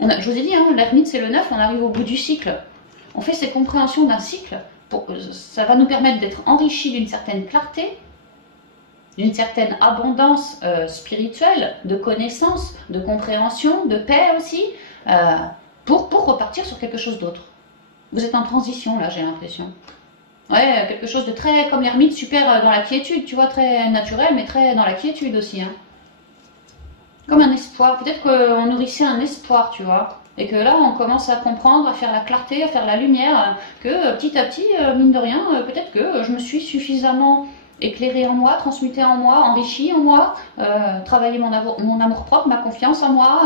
Je vous ai dit, hein, l'ermite c'est le neuf, on arrive au bout du cycle. On fait ces compréhensions d'un cycle, ça va nous permettre d'être enrichis d'une certaine clarté, d'une certaine abondance spirituelle, de connaissances, de compréhension, de paix aussi, pour repartir sur quelque chose d'autre. Vous êtes en transition là, j'ai l'impression. Ouais, quelque chose de très, comme l'ermite, super dans la quiétude, tu vois, très naturel, mais très dans la quiétude aussi. Hein. Comme un espoir, peut-être qu'on nourrissait un espoir, tu vois. Et que là, on commence à comprendre, à faire la clarté, à faire la lumière, que petit à petit, mine de rien, peut-être que je me suis suffisamment éclairé en moi, transmuté en moi, enrichi en moi, travailler mon amour-propre, ma confiance en moi,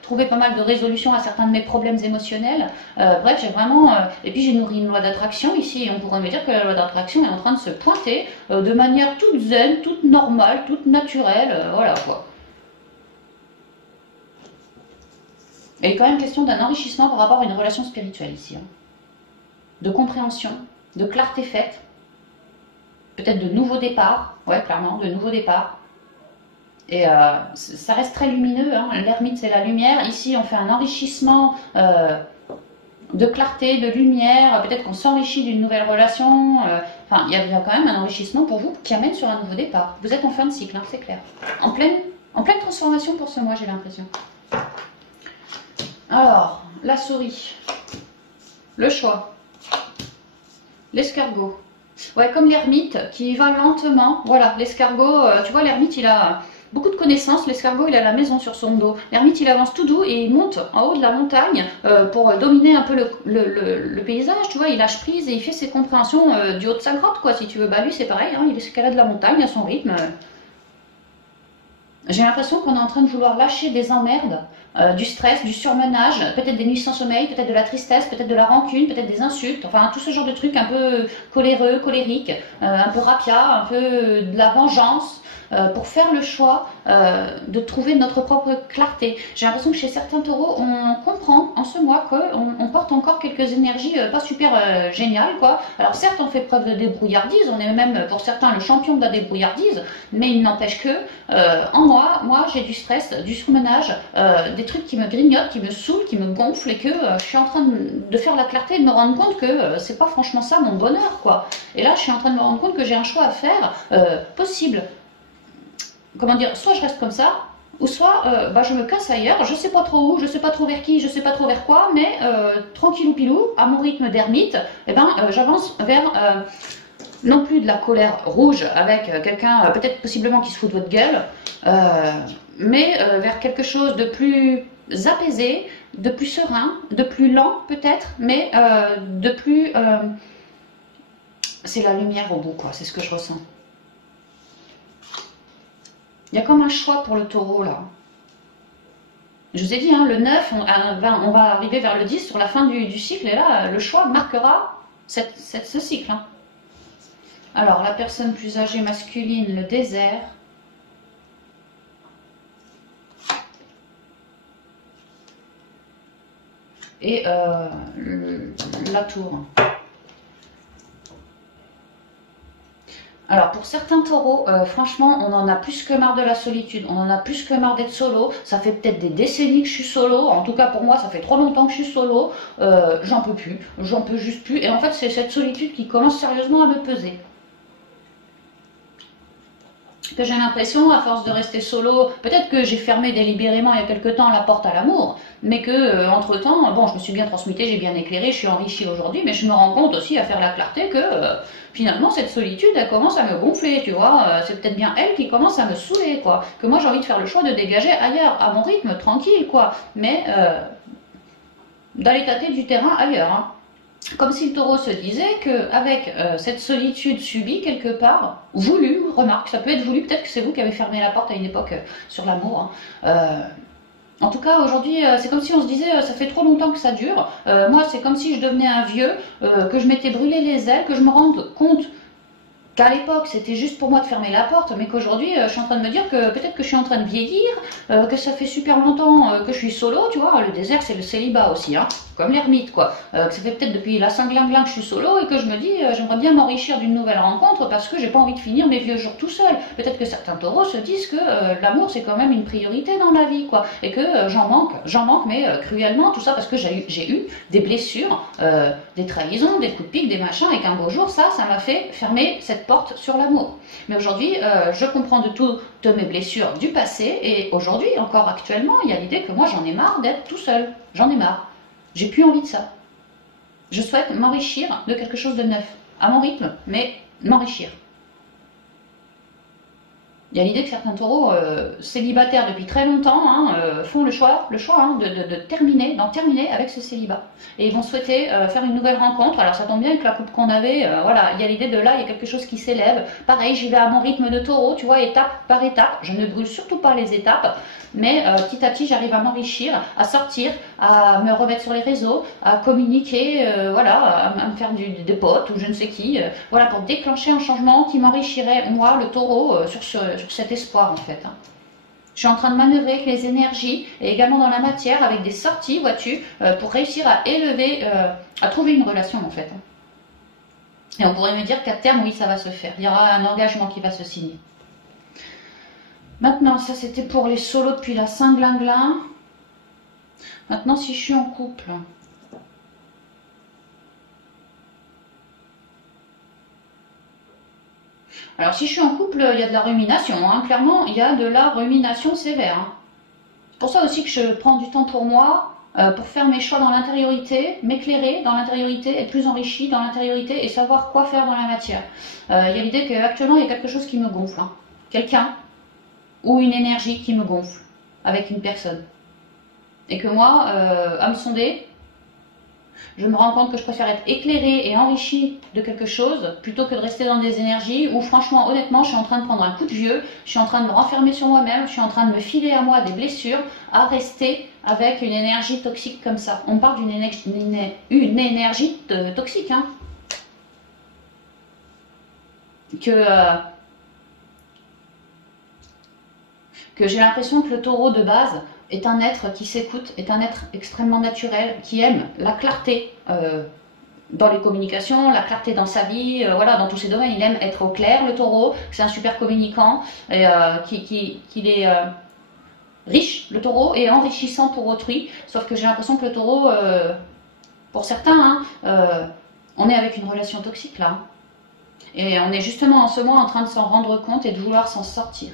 trouver pas mal de résolutions à certains de mes problèmes émotionnels. Bref, j'ai vraiment... et puis j'ai nourri une loi d'attraction ici, et on pourrait me dire que la loi d'attraction est en train de se pointer de manière toute zen, toute normale, toute naturelle, voilà quoi. Il est quand même question d'un enrichissement par rapport à une relation spirituelle ici. Hein. De compréhension, de clarté faite, peut-être de nouveaux départs, ouais, clairement, de nouveaux départs. Et ça reste très lumineux, hein. L'ermite c'est la lumière, ici on fait un enrichissement de clarté, de lumière, peut-être qu'on s'enrichit d'une nouvelle relation, enfin il y a quand même un enrichissement pour vous qui amène sur un nouveau départ. Vous êtes en fin de cycle, hein, c'est clair. En pleine transformation pour ce mois, j'ai l'impression. Alors, la souris, le choix, l'escargot. Ouais, comme l'ermite qui va lentement. Voilà, l'escargot, tu vois, l'ermite il a beaucoup de connaissances. L'escargot il a la maison sur son dos. L'ermite il avance tout doux et il monte en haut de la montagne pour dominer un peu le paysage. Tu vois, il lâche prise et il fait ses compréhensions du haut de sa grotte, quoi, si tu veux. Bah lui c'est pareil, hein, il escalade la montagne à son rythme. J'ai l'impression qu'on est en train de vouloir lâcher des emmerdes, du stress, du surmenage, peut-être des nuits sans sommeil, peut-être de la tristesse, peut-être de la rancune, peut-être des insultes, enfin tout ce genre de trucs un peu coléreux, colériques, un peu rapia, un peu de la vengeance, pour faire le choix de trouver notre propre clarté. J'ai l'impression que chez certains taureaux, on comprend en ce mois qu'on porte encore quelques énergies pas super géniales, quoi. Alors certes, on fait preuve de débrouillardise, on est même pour certains le champion de la débrouillardise, mais il n'empêche que en moi j'ai du stress, du surmenage, des trucs qui me grignotent, qui me saoulent, qui me gonflent et que je suis en train de faire la clarté et de me rendre compte que c'est pas franchement ça mon bonheur, quoi. Et là, je suis en train de me rendre compte que j'ai un choix à faire possible. Comment dire, soit je reste comme ça, ou soit bah, je me casse ailleurs, je sais pas trop où, je sais pas trop vers qui, je sais pas trop vers quoi, mais tranquillou pilou, à mon rythme d'ermite, eh ben, j'avance vers non plus de la colère rouge avec quelqu'un peut-être possiblement qui se fout de votre gueule, mais vers quelque chose de plus apaisé, de plus serein, de plus lent peut-être, mais de plus... c'est la lumière au bout, quoi, c'est ce que je ressens. Il y a comme un choix pour le taureau, là. Je vous ai dit, hein, le 9, on va arriver vers le 10 sur la fin du cycle, et là, le choix marquera ce cycle. Hein. Alors, la personne plus âgée masculine, le désert. Et la tour. Alors pour certains taureaux, franchement, on en a plus que marre de la solitude, on en a plus que marre d'être solo, ça fait peut-être des décennies que je suis solo, en tout cas pour moi ça fait trop longtemps que je suis solo, j'en peux plus, j'en peux juste plus, et en fait c'est cette solitude qui commence sérieusement à me peser. Que j'ai l'impression, à force de rester solo, peut-être que j'ai fermé délibérément il y a quelque temps la porte à l'amour, mais que entre temps, bon, je me suis bien transmutée, j'ai bien éclairé, je suis enrichie aujourd'hui, mais je me rends compte aussi à faire la clarté que finalement cette solitude, elle commence à me gonfler, tu vois, c'est peut-être bien elle qui commence à me saouler, quoi, que moi j'ai envie de faire le choix de dégager ailleurs, à mon rythme, tranquille, quoi, mais d'aller tâter du terrain ailleurs, hein. Comme si le taureau se disait qu'avec cette solitude subie quelque part, voulue, remarque, ça peut être voulu, peut-être que c'est vous qui avez fermé la porte à une époque sur l'amour. Hein. En tout cas, aujourd'hui, c'est comme si on se disait, ça fait trop longtemps que ça dure. Moi, c'est comme si je devenais un vieux, que je m'étais brûlé les ailes, que je me rende compte qu'à l'époque c'était juste pour moi de fermer la porte, mais qu'aujourd'hui je suis en train de me dire que peut-être que je suis en train de vieillir, que ça fait super longtemps que je suis solo, tu vois, le désert c'est le célibat aussi, hein, comme l'ermite quoi, que ça fait peut-être depuis la Saint-Glinglin que je suis solo et que je me dis j'aimerais bien m'enrichir d'une nouvelle rencontre parce que j'ai pas envie de finir mes vieux jours tout seul. Peut-être que certains taureaux se disent que l'amour c'est quand même une priorité dans la vie quoi, et que j'en manque mais cruellement, tout ça parce que j'ai eu des blessures, des trahisons, des coups de pique, des machins, et qu'un beau jour ça m'a fait fermer cette porte sur l'amour. Mais aujourd'hui, je comprends de toutes mes blessures du passé, et aujourd'hui, encore actuellement, il y a l'idée que moi j'en ai marre d'être tout seul. J'en ai marre. J'ai plus envie de ça. Je souhaite m'enrichir de quelque chose de neuf, à mon rythme, mais m'enrichir. Il y a l'idée que certains taureaux célibataires depuis très longtemps hein, font le choix hein, d'en terminer avec ce célibat. Et ils vont souhaiter faire une nouvelle rencontre. Alors ça tombe bien avec la coupe qu'on avait, voilà, il y a l'idée de là, il y a quelque chose qui s'élève. Pareil, j'y vais à mon rythme de taureau, tu vois, étape par étape. Je ne brûle surtout pas les étapes, mais petit à petit, j'arrive à m'enrichir, à sortir, à me remettre sur les réseaux, à communiquer, voilà, à me faire des potes ou je ne sais qui, voilà, pour déclencher un changement qui m'enrichirait, moi, le taureau, sur cet espoir en fait. Hein. Je suis en train de manœuvrer avec les énergies et également dans la matière avec des sorties, vois-tu, pour réussir à élever, à trouver une relation en fait. Hein. Et on pourrait me dire qu'à terme, oui, ça va se faire. Il y aura un engagement qui va se signer. Maintenant, ça c'était pour les solos depuis la Saint-Glinglin. Maintenant, si je suis en couple. Alors, si je suis en couple, il y a de la rumination. Hein. Clairement, il y a de la rumination sévère. Hein. C'est pour ça aussi que je prends du temps pour moi, pour faire mes choix dans l'intériorité, m'éclairer dans l'intériorité, être plus enrichi dans l'intériorité et savoir quoi faire dans la matière. Il y a l'idée qu'actuellement, il y a quelque chose qui me gonfle. Hein. Quelqu'un ou une énergie qui me gonfle avec une personne. Et que moi, à me sonder, je me rends compte que je préfère être éclairée et enrichie de quelque chose plutôt que de rester dans des énergies où franchement, honnêtement, je suis en train de prendre un coup de vieux, je suis en train de me renfermer sur moi-même, je suis en train de me filer à moi des blessures, à rester avec une énergie toxique comme ça. On parle d'une énergie toxique, hein. Que j'ai l'impression que le taureau de base est un être qui s'écoute, est un être extrêmement naturel, qui aime la clarté dans les communications, la clarté dans sa vie, voilà, dans tous ces domaines. Il aime être au clair, le taureau, c'est un super communicant, et, qu'il est riche, le taureau, et enrichissant pour autrui, sauf que j'ai l'impression que le taureau, pour certains, hein, on est avec une relation toxique là. Et on est justement en ce moment en train de s'en rendre compte et de vouloir s'en sortir.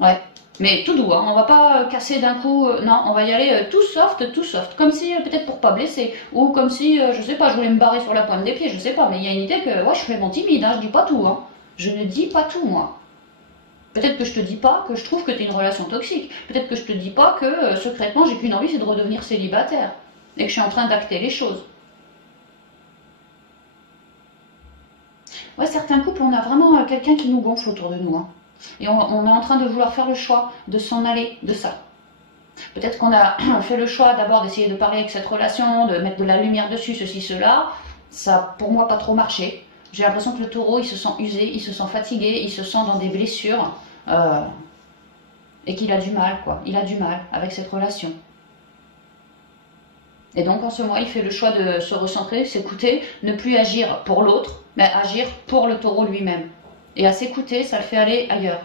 Ouais, mais tout doux, hein. On va pas casser d'un coup, non, on va y aller tout soft, comme si, peut-être pour pas blesser, ou comme si, je sais pas, je voulais me barrer sur la pointe des pieds, je sais pas, mais il y a une idée que, ouais, je suis vraiment timide, hein, je dis pas tout, hein. Je ne dis pas tout, moi. Peut-être que je te dis pas que je trouve que tu es une relation toxique, peut-être que je te dis pas que, secrètement, j'ai qu'une envie, c'est de redevenir célibataire, et que je suis en train d'acter les choses. Ouais, certains couples, on a vraiment quelqu'un qui nous gonfle autour de nous, hein. Et on est en train de vouloir faire le choix de s'en aller de ça. Peut-être qu'on a fait le choix d'abord d'essayer de parler avec cette relation, de mettre de la lumière dessus, ceci, cela. Ça a pour moi pas trop marché. J'ai l'impression que le taureau, il se sent usé, il se sent fatigué, il se sent dans des blessures. Et qu'il a du mal, quoi. Il a du mal avec cette relation. Et donc en ce mois, il fait le choix de se recentrer, s'écouter, ne plus agir pour l'autre, mais agir pour le taureau lui-même. Et à s'écouter, ça le fait aller ailleurs.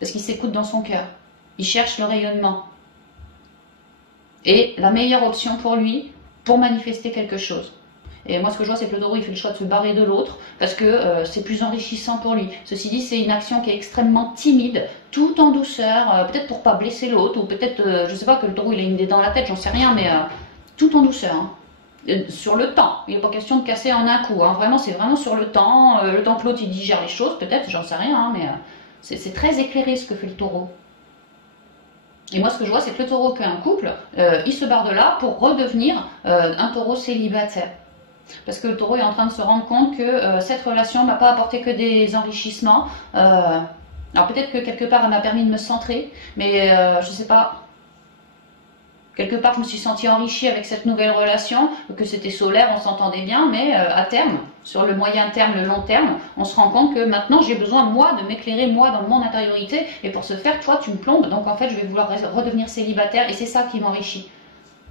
Parce qu'il s'écoute dans son cœur. Il cherche le rayonnement. Et la meilleure option pour lui, pour manifester quelque chose. Et moi, ce que je vois, c'est que le taureau, il fait le choix de se barrer de l'autre, parce que c'est plus enrichissant pour lui. Ceci dit, c'est une action qui est extrêmement timide, tout en douceur, peut-être pour pas blesser l'autre, ou peut-être, je sais pas, que le taureau, il a une idée dans la tête, j'en sais rien, mais tout en douceur. Hein. Sur le temps, il n'est pas question de casser en un coup, hein. Vraiment c'est vraiment sur le temps que l'autre il digère les choses, peut-être, j'en sais rien, hein, mais c'est très éclairé ce que fait le taureau. Et moi ce que je vois c'est que le taureau qui a un couple, il se barre de là pour redevenir un taureau célibataire. Parce que le taureau est en train de se rendre compte que cette relation ne m'a pas apporté que des enrichissements. Alors peut-être que quelque part elle m'a permis de me centrer, mais je sais pas. Quelque part, je me suis sentie enrichie avec cette nouvelle relation, que c'était solaire, on s'entendait bien, mais à terme, sur le moyen terme, le long terme, on se rend compte que maintenant, j'ai besoin, moi, de m'éclairer, moi, dans mon intériorité, et pour ce faire, toi, tu me plombes, donc en fait, je vais vouloir redevenir célibataire, et c'est ça qui m'enrichit.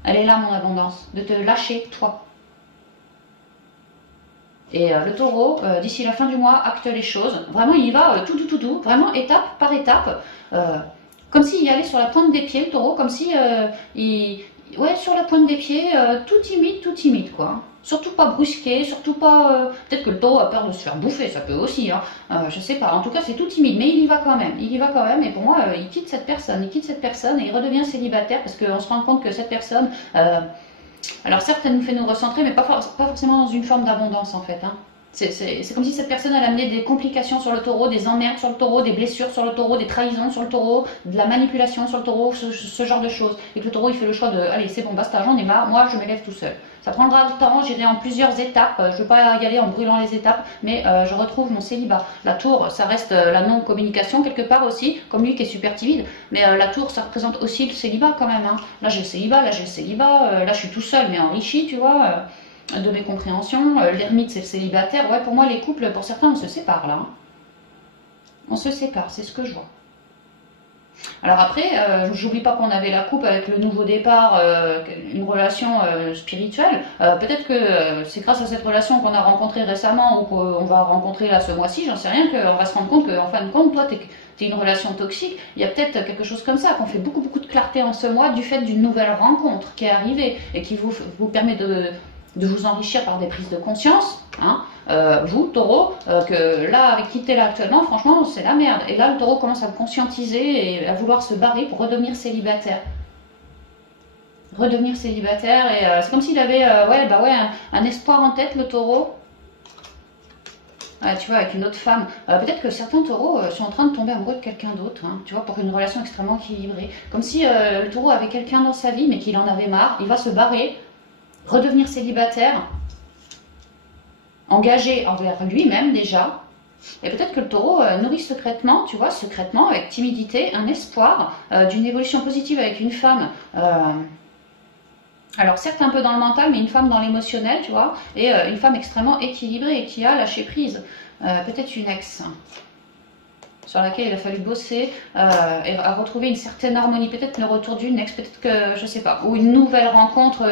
Elle est là, mon abondance, de te lâcher, toi. Et le taureau, d'ici la fin du mois, acte les choses. Vraiment, il y va tout doux, vraiment étape par étape. Comme s'il y allait sur la pointe des pieds, le taureau, comme si ouais, sur la pointe des pieds, tout timide, quoi. Surtout pas brusqué, surtout pas. Peut-être que le taureau a peur de se faire bouffer, ça peut aussi, hein. Je sais pas. En tout cas, c'est tout timide, mais il y va quand même. Il y va quand même, et pour moi, il quitte cette personne, et il redevient célibataire parce qu'on se rend compte que cette personne. Alors certes, elle nous fait nous recentrer, mais pas forcément dans une forme d'abondance en fait, hein. C'est comme si cette personne elle amenait des complications sur le taureau, des emmerdes sur le taureau, des blessures sur le taureau, des trahisons sur le taureau, de la manipulation sur le taureau, ce genre de choses. Et que le taureau il fait le choix de allez c'est bon basta, j'en ai marre, moi je m'élève tout seul. Ça prendra le temps, j'irai en plusieurs étapes, je ne veux pas y aller en brûlant les étapes, mais je retrouve mon célibat. La tour ça reste la non-communication quelque part aussi, comme lui qui est super timide, mais la tour ça représente aussi le célibat quand même, hein. Là j'ai le célibat, là je suis tout seul mais enrichi tu vois. De mes compréhensions, l'ermite c'est le célibataire, ouais pour moi les couples, pour certains on se sépare là, hein. On se sépare, c'est ce que je vois. Alors après, j'oublie pas qu'on avait la coupe avec le nouveau départ, une relation spirituelle. Peut-être que c'est grâce à cette relation qu'on a rencontrée récemment ou qu'on va rencontrer là ce mois-ci, j'en sais rien, qu'on va se rendre compte qu'en fin de compte, toi, t'es une relation toxique. Il y a peut-être quelque chose comme ça, qu'on fait beaucoup de clarté en ce mois du fait d'une nouvelle rencontre qui est arrivée et qui vous permet de vous enrichir par des prises de conscience, hein. Vous, taureau, que là, avec qui t'es là actuellement, franchement, c'est la merde. Et là, le taureau commence à vous conscientiser et à vouloir se barrer pour redevenir célibataire. Redevenir célibataire, et c'est comme s'il avait un espoir en tête, le taureau. Tu vois, avec une autre femme. Peut-être que certains taureaux sont en train de tomber amoureux de quelqu'un d'autre, hein, tu vois, pour une relation extrêmement équilibrée. Comme si le taureau avait quelqu'un dans sa vie, mais qu'il en avait marre. Il va se barrer, redevenir célibataire, engagé envers lui-même déjà. Et peut-être que le taureau nourrit secrètement, tu vois, secrètement, avec timidité, un espoir d'une évolution positive avec une femme. Alors certes un peu dans le mental, mais une femme dans l'émotionnel, tu vois, et une femme extrêmement équilibrée et qui a lâché prise. Peut-être une ex sur laquelle il a fallu bosser et à retrouver une certaine harmonie. Peut-être le retour d'une ex, peut-être que, je sais pas, ou une nouvelle rencontre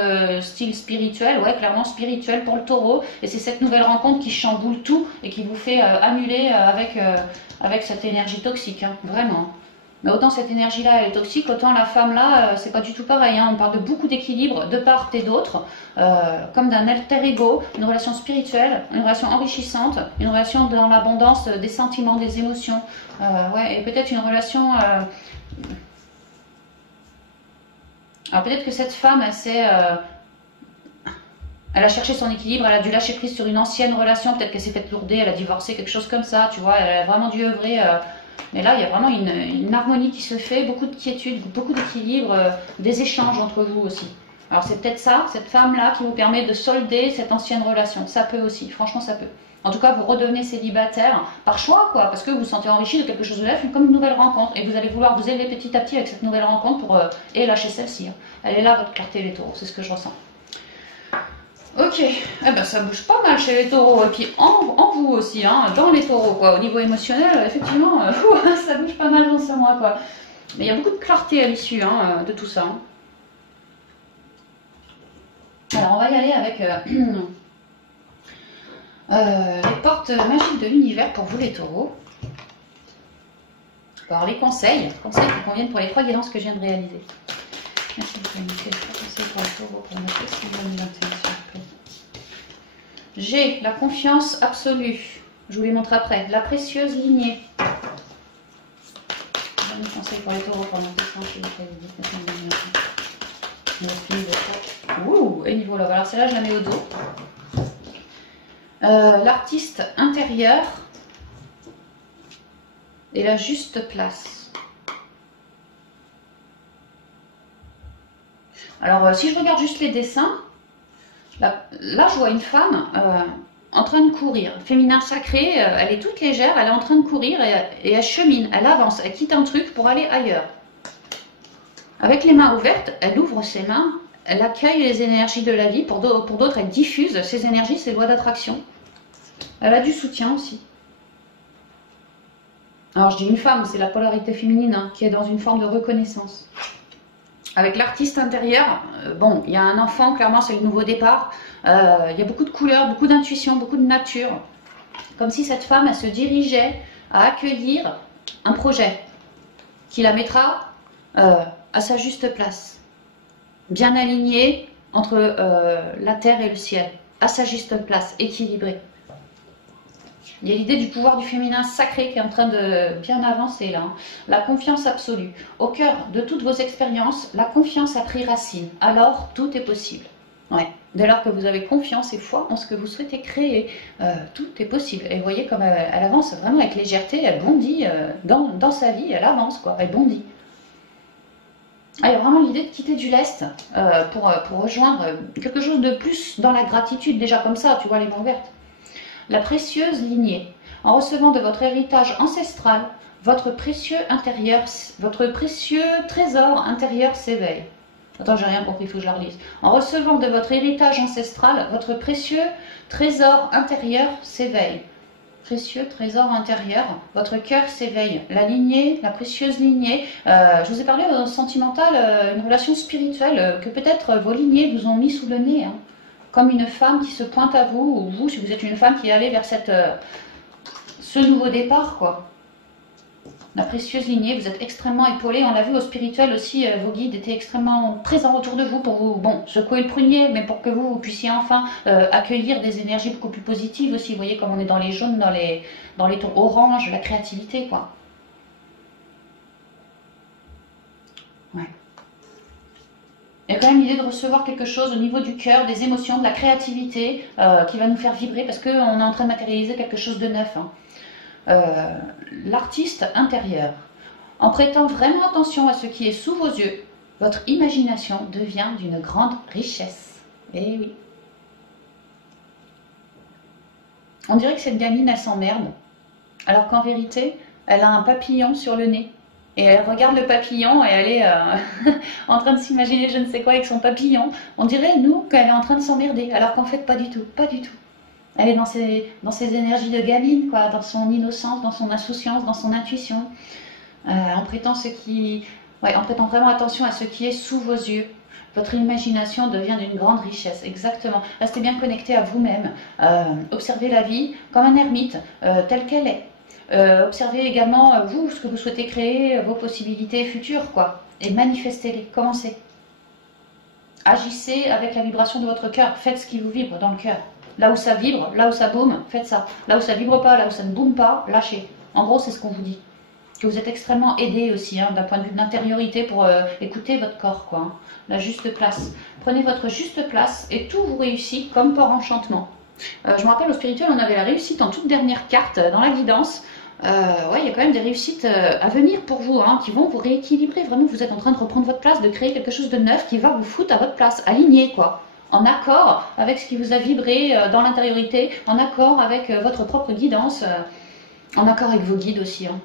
style spirituel, ouais, clairement spirituel pour le taureau. Et c'est cette nouvelle rencontre qui chamboule tout et qui vous fait annuler avec cette énergie toxique, hein, vraiment. Mais autant cette énergie-là elle est toxique, autant la femme-là, c'est pas du tout pareil, hein. On parle de beaucoup d'équilibre de part et d'autre, comme d'un alter ego, une relation spirituelle, une relation enrichissante, une relation dans l'abondance des sentiments, des émotions, ouais, et peut-être une relation... Alors peut-être que cette femme, elle a cherché son équilibre, elle a dû lâcher prise sur une ancienne relation, peut-être qu'elle s'est faite lourder, elle a divorcé, quelque chose comme ça, tu vois, elle a vraiment dû œuvrer... Mais là, il y a vraiment une harmonie qui se fait, beaucoup de quiétude, beaucoup d'équilibre, des échanges entre vous aussi. Alors c'est peut-être ça, cette femme-là, qui vous permet de solder cette ancienne relation. Ça peut aussi, franchement ça peut. En tout cas, vous redevenez célibataire par choix, quoi, parce que vous vous sentez enrichi de quelque chose de neuf, comme une nouvelle rencontre. Et vous allez vouloir vous élever petit à petit avec cette nouvelle rencontre pour lâcher celle-ci, hein. Elle est là, votre clarté, les taureaux, c'est ce que je ressens. Ok, eh ben, ça bouge pas mal chez les taureaux, et puis en vous aussi, hein, dans les taureaux, quoi. Au niveau émotionnel, effectivement, ça bouge pas mal dans ce mois, quoi. Mais il y a beaucoup de clarté à l'issue, hein, de tout ça, hein. Alors on va y aller avec les portes magiques de l'univers pour vous les taureaux. Alors les conseils qui conviennent pour les 3 guidances que je viens de réaliser. Merci beaucoup, Michel. Conseils pour les taureaux pour notre festival 2021, s'il vous plaît. J'ai la confiance absolue. Je vous les montre après. La précieuse lignée. Dernier conseil pour les taureaux pour notre descente, s'il vous plaît. Ouh, et niveau là. Alors celle-là, je la mets au dos. L'artiste intérieur et la juste place. Alors, si je regarde juste les dessins, là je vois une femme en train de courir. Féminin sacré, elle est toute légère, elle est en train de courir et elle chemine, elle avance, elle quitte un truc pour aller ailleurs. Avec les mains ouvertes, elle ouvre ses mains, elle accueille les énergies de la vie. Pour d'autres, elle diffuse ces énergies, ces lois d'attraction. Elle a du soutien aussi. Alors je dis une femme, c'est la polarité féminine, hein, qui est dans une forme de reconnaissance. Avec l'artiste intérieur, bon, il y a un enfant, clairement c'est le nouveau départ, il y a beaucoup de couleurs, beaucoup d'intuition, beaucoup de nature. Comme si cette femme, elle se dirigeait à accueillir un projet qui la mettra à sa juste place. Bien aligné entre la terre et le ciel, à sa juste place, équilibrée. Il y a l'idée du pouvoir du féminin sacré qui est en train de bien avancer là. Hein. La confiance absolue. Au cœur de toutes vos expériences, la confiance a pris racine. Alors, tout est possible. Ouais. Dès lors que vous avez confiance et foi en ce que vous souhaitez créer, tout est possible. Et vous voyez comme elle avance vraiment avec légèreté, elle bondit dans sa vie, elle avance quoi, elle bondit. Ah, il y a vraiment l'idée de quitter du lest pour rejoindre quelque chose de plus dans la gratitude, déjà comme ça, tu vois les mains vertes. La précieuse lignée. En recevant de votre héritage ancestral, votre précieux trésor intérieur s'éveille. Attends, j'ai rien compris, il faut que je la relise. En recevant de votre héritage ancestral, votre précieux trésor intérieur s'éveille. précieux trésor intérieur, votre cœur s'éveille, la lignée, la précieuse lignée, je vous ai parlé sentimental, une relation spirituelle que peut-être vos lignées vous ont mis sous le nez, hein, comme une femme qui se pointe à vous, ou vous, si vous êtes une femme qui est allée vers ce nouveau départ, quoi. La précieuse lignée, vous êtes extrêmement épaulé. On l'a vu au spirituel aussi, vos guides étaient extrêmement présents autour de vous pour vous, bon, secouer le prunier, mais pour que vous puissiez enfin accueillir des énergies beaucoup plus positives aussi. Vous voyez comme on est dans les jaunes, dans les tons orange, la créativité, quoi. Ouais. Il y a quand même l'idée de recevoir quelque chose au niveau du cœur, des émotions, de la créativité qui va nous faire vibrer parce qu'on est en train de matérialiser quelque chose de neuf, hein. L'artiste intérieur. En prêtant vraiment attention à ce qui est sous vos yeux, votre imagination devient d'une grande richesse. Eh oui. On dirait que cette gamine, elle s'emmerde, alors qu'en vérité, elle a un papillon sur le nez. Et elle regarde le papillon et elle est en train de s'imaginer je ne sais quoi avec son papillon. On dirait, nous, qu'elle est en train de s'emmerder, alors qu'en fait, pas du tout, pas du tout. Elle est dans ses énergies de gamine, quoi, dans son innocence, dans son insouciance, dans son intuition, en prêtant en prêtant vraiment attention à ce qui est sous vos yeux. Votre imagination devient d'une grande richesse, exactement. Restez bien connecté à vous-même. Observez la vie comme un ermite, telle qu'elle est. Observez également, vous, ce que vous souhaitez créer, vos possibilités futures, quoi. Et manifestez-les, commencez. Agissez avec la vibration de votre cœur, faites ce qui vous vibre dans le cœur. Là où ça vibre, là où ça baume, faites ça. Là où ça vibre pas, là où ça ne boume pas, lâchez. En gros, c'est ce qu'on vous dit. Que vous êtes extrêmement aidé aussi, hein, d'un point de vue d'intériorité pour écouter votre corps, quoi. Hein. La juste place. Prenez votre juste place et tout vous réussit comme par enchantement. Je me rappelle au spirituel, on avait la réussite en toute dernière carte dans la guidance. Ouais, il y a quand même des réussites à venir pour vous, hein, qui vont vous rééquilibrer. Vraiment, vous êtes en train de reprendre votre place, de créer quelque chose de neuf qui va vous foutre à votre place, aligné, quoi. En accord avec ce qui vous a vibré dans l'intériorité, en accord avec votre propre guidance, en accord avec vos guides aussi. Hein.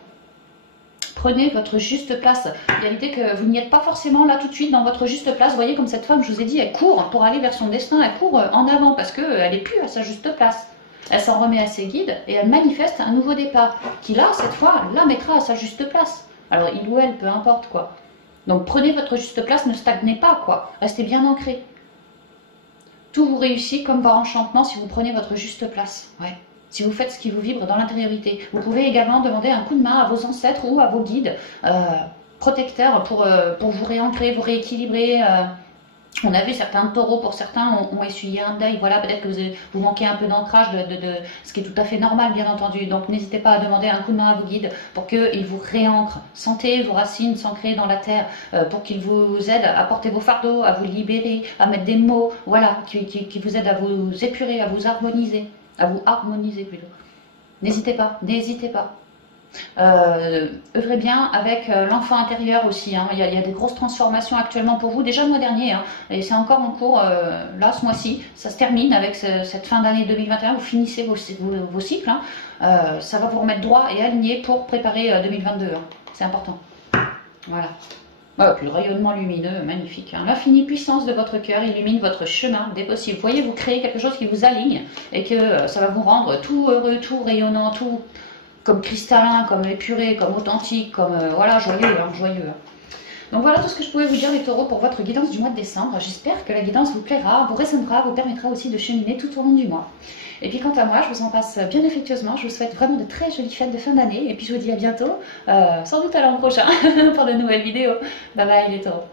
Prenez votre juste place. Il y a l'idée que vous n'y êtes pas forcément là tout de suite dans votre juste place. Vous voyez comme cette femme, je vous ai dit, elle court pour aller vers son destin, elle court en avant parce qu'elle n'est plus à sa juste place. Elle s'en remet à ses guides et elle manifeste un nouveau départ qui là, cette fois, la mettra à sa juste place. Alors il ou elle, peu importe quoi. Donc prenez votre juste place, ne stagnez pas quoi. Restez bien ancré. Tout vous réussit comme par enchantement si vous prenez votre juste place. Ouais. Si vous faites ce qui vous vibre dans l'intériorité. Vous pouvez également demander un coup de main à vos ancêtres ou à vos guides protecteurs pour vous réancrer, vous rééquilibrer. On a vu certains taureaux, pour certains, ont essuyé un deuil. Voilà, peut-être que vous manquez un peu d'ancrage, ce qui est tout à fait normal, bien entendu. Donc n'hésitez pas à demander un coup de main à vos guides pour qu'ils vous réancrent. Sentez vos racines s'ancrer dans la terre, pour qu'ils vous aident à porter vos fardeaux, à vous libérer, à mettre des mots, voilà, qui vous aident à vous épurer, à vous harmoniser plutôt. N'hésitez pas, n'hésitez pas. Œuvrez bien avec l'enfant intérieur aussi, hein. Il y a des grosses transformations actuellement pour vous, déjà le mois dernier, hein, et c'est encore en cours là ce mois-ci, ça se termine avec cette fin d'année 2021, vous finissez vos cycles, hein. Ça va vous remettre droit et aligné pour préparer 2022, hein. C'est important, voilà. Puis le rayonnement lumineux, magnifique, hein. L'infinie puissance de votre cœur illumine votre chemin des possibles. Vous voyez, vous créez quelque chose qui vous aligne et que ça va vous rendre tout heureux, tout rayonnant, tout comme cristallin, comme épuré, comme authentique, comme voilà, joyeux, hein, joyeux. Hein. Donc voilà tout ce que je pouvais vous dire les taureaux pour votre guidance du mois de décembre. J'espère que la guidance vous plaira, vous résonnera, vous permettra aussi de cheminer tout au long du mois. Et puis quant à moi, je vous en passe bien affectueusement. Je vous souhaite vraiment de très jolies fêtes de fin d'année. Et puis je vous dis à bientôt, sans doute à l'an prochain, pour de nouvelles vidéos. Bye bye les taureaux.